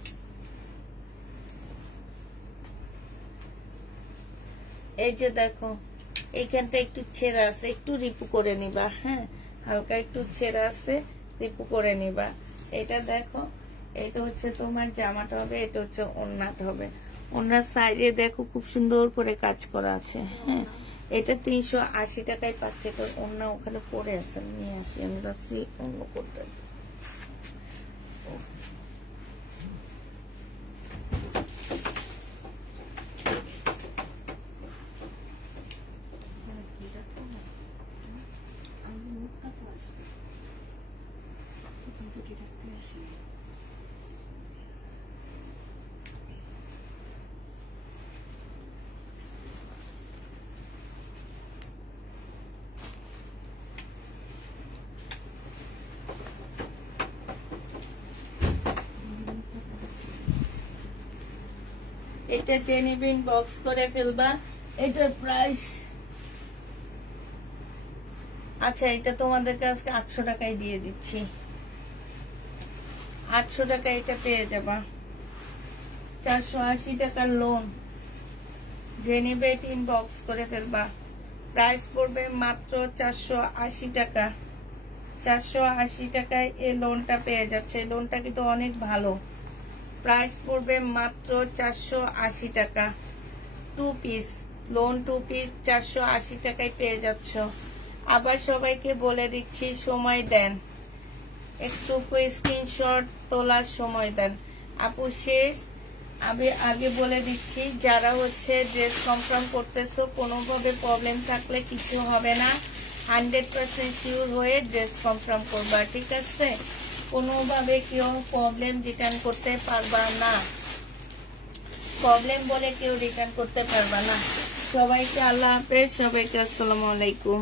এই যে দেখো এইখানটা একটু ছেঁড়া আছে, একটু রিপু করে নিবা, হ্যাঁ। হালকা একটু ছেঁড়া আছে, রিপু করে নিবা। এটা দেখো, এটা হচ্ছে তোমার জামাটা হবে, এটা হচ্ছে ওন্নাটা হবে। ওন্নার সাইডে দেখো খুব সুন্দর করে কাজ করা আছে, হ্যাঁ। এটা 380 টাকায় পাচ্ছে। এটা ওন্না ওখানে পড়ে আছে, নিয়ে আসি। আমি ভাবছি অন্য করতে। এটা জেনিবিন বক্স করে ফেলবা। এটার প্রাইস আচ্ছা, এটা তোমাদেরকে আজকে 800 টাকায় দিয়ে দিচ্ছি। 800 টাকা এটা পেয়ে যাবা। 480 টাকার লোন। জেনিবে এটা ইনবক্স করে ফেলবা। প্রাইস পড়বে মাত্র 480 টাকা। 480 টাকায় এই লোনটা পেয়ে যাচ্ছে। লোনটা কিন্তু অনেক ভালো। প্রাইস পড়বে মাত্র 480 টাকা। 2 পিস লোন, 2 পিস 480 টাকায় পেয়ে যাচ্ছ। আবার সবাইকে বলে দিচ্ছি, সময় দেন, একটু স্ক্রিনশট তোলার সময় দেন। আপু শেষ। আমি আগে বলে দিচ্ছি, যারা হচ্ছে ড্রেস কনফার্ম করতেছো, কোনোভাবে প্রবলেম থাকলে কিছু হবে না। 100% শিওর হয়ে ড্রেস কনফার্ম করবা, ঠিক আছে। কোনোভাবে কেউ প্রবলেম রিটার্ন করতে পারবা না। প্রবলেম বলে কেউ রিটার্ন করতে পারবা না। সবাইকে আল্লাহ হাফেজ। সবাইকে আসসালামু আলাইকুম।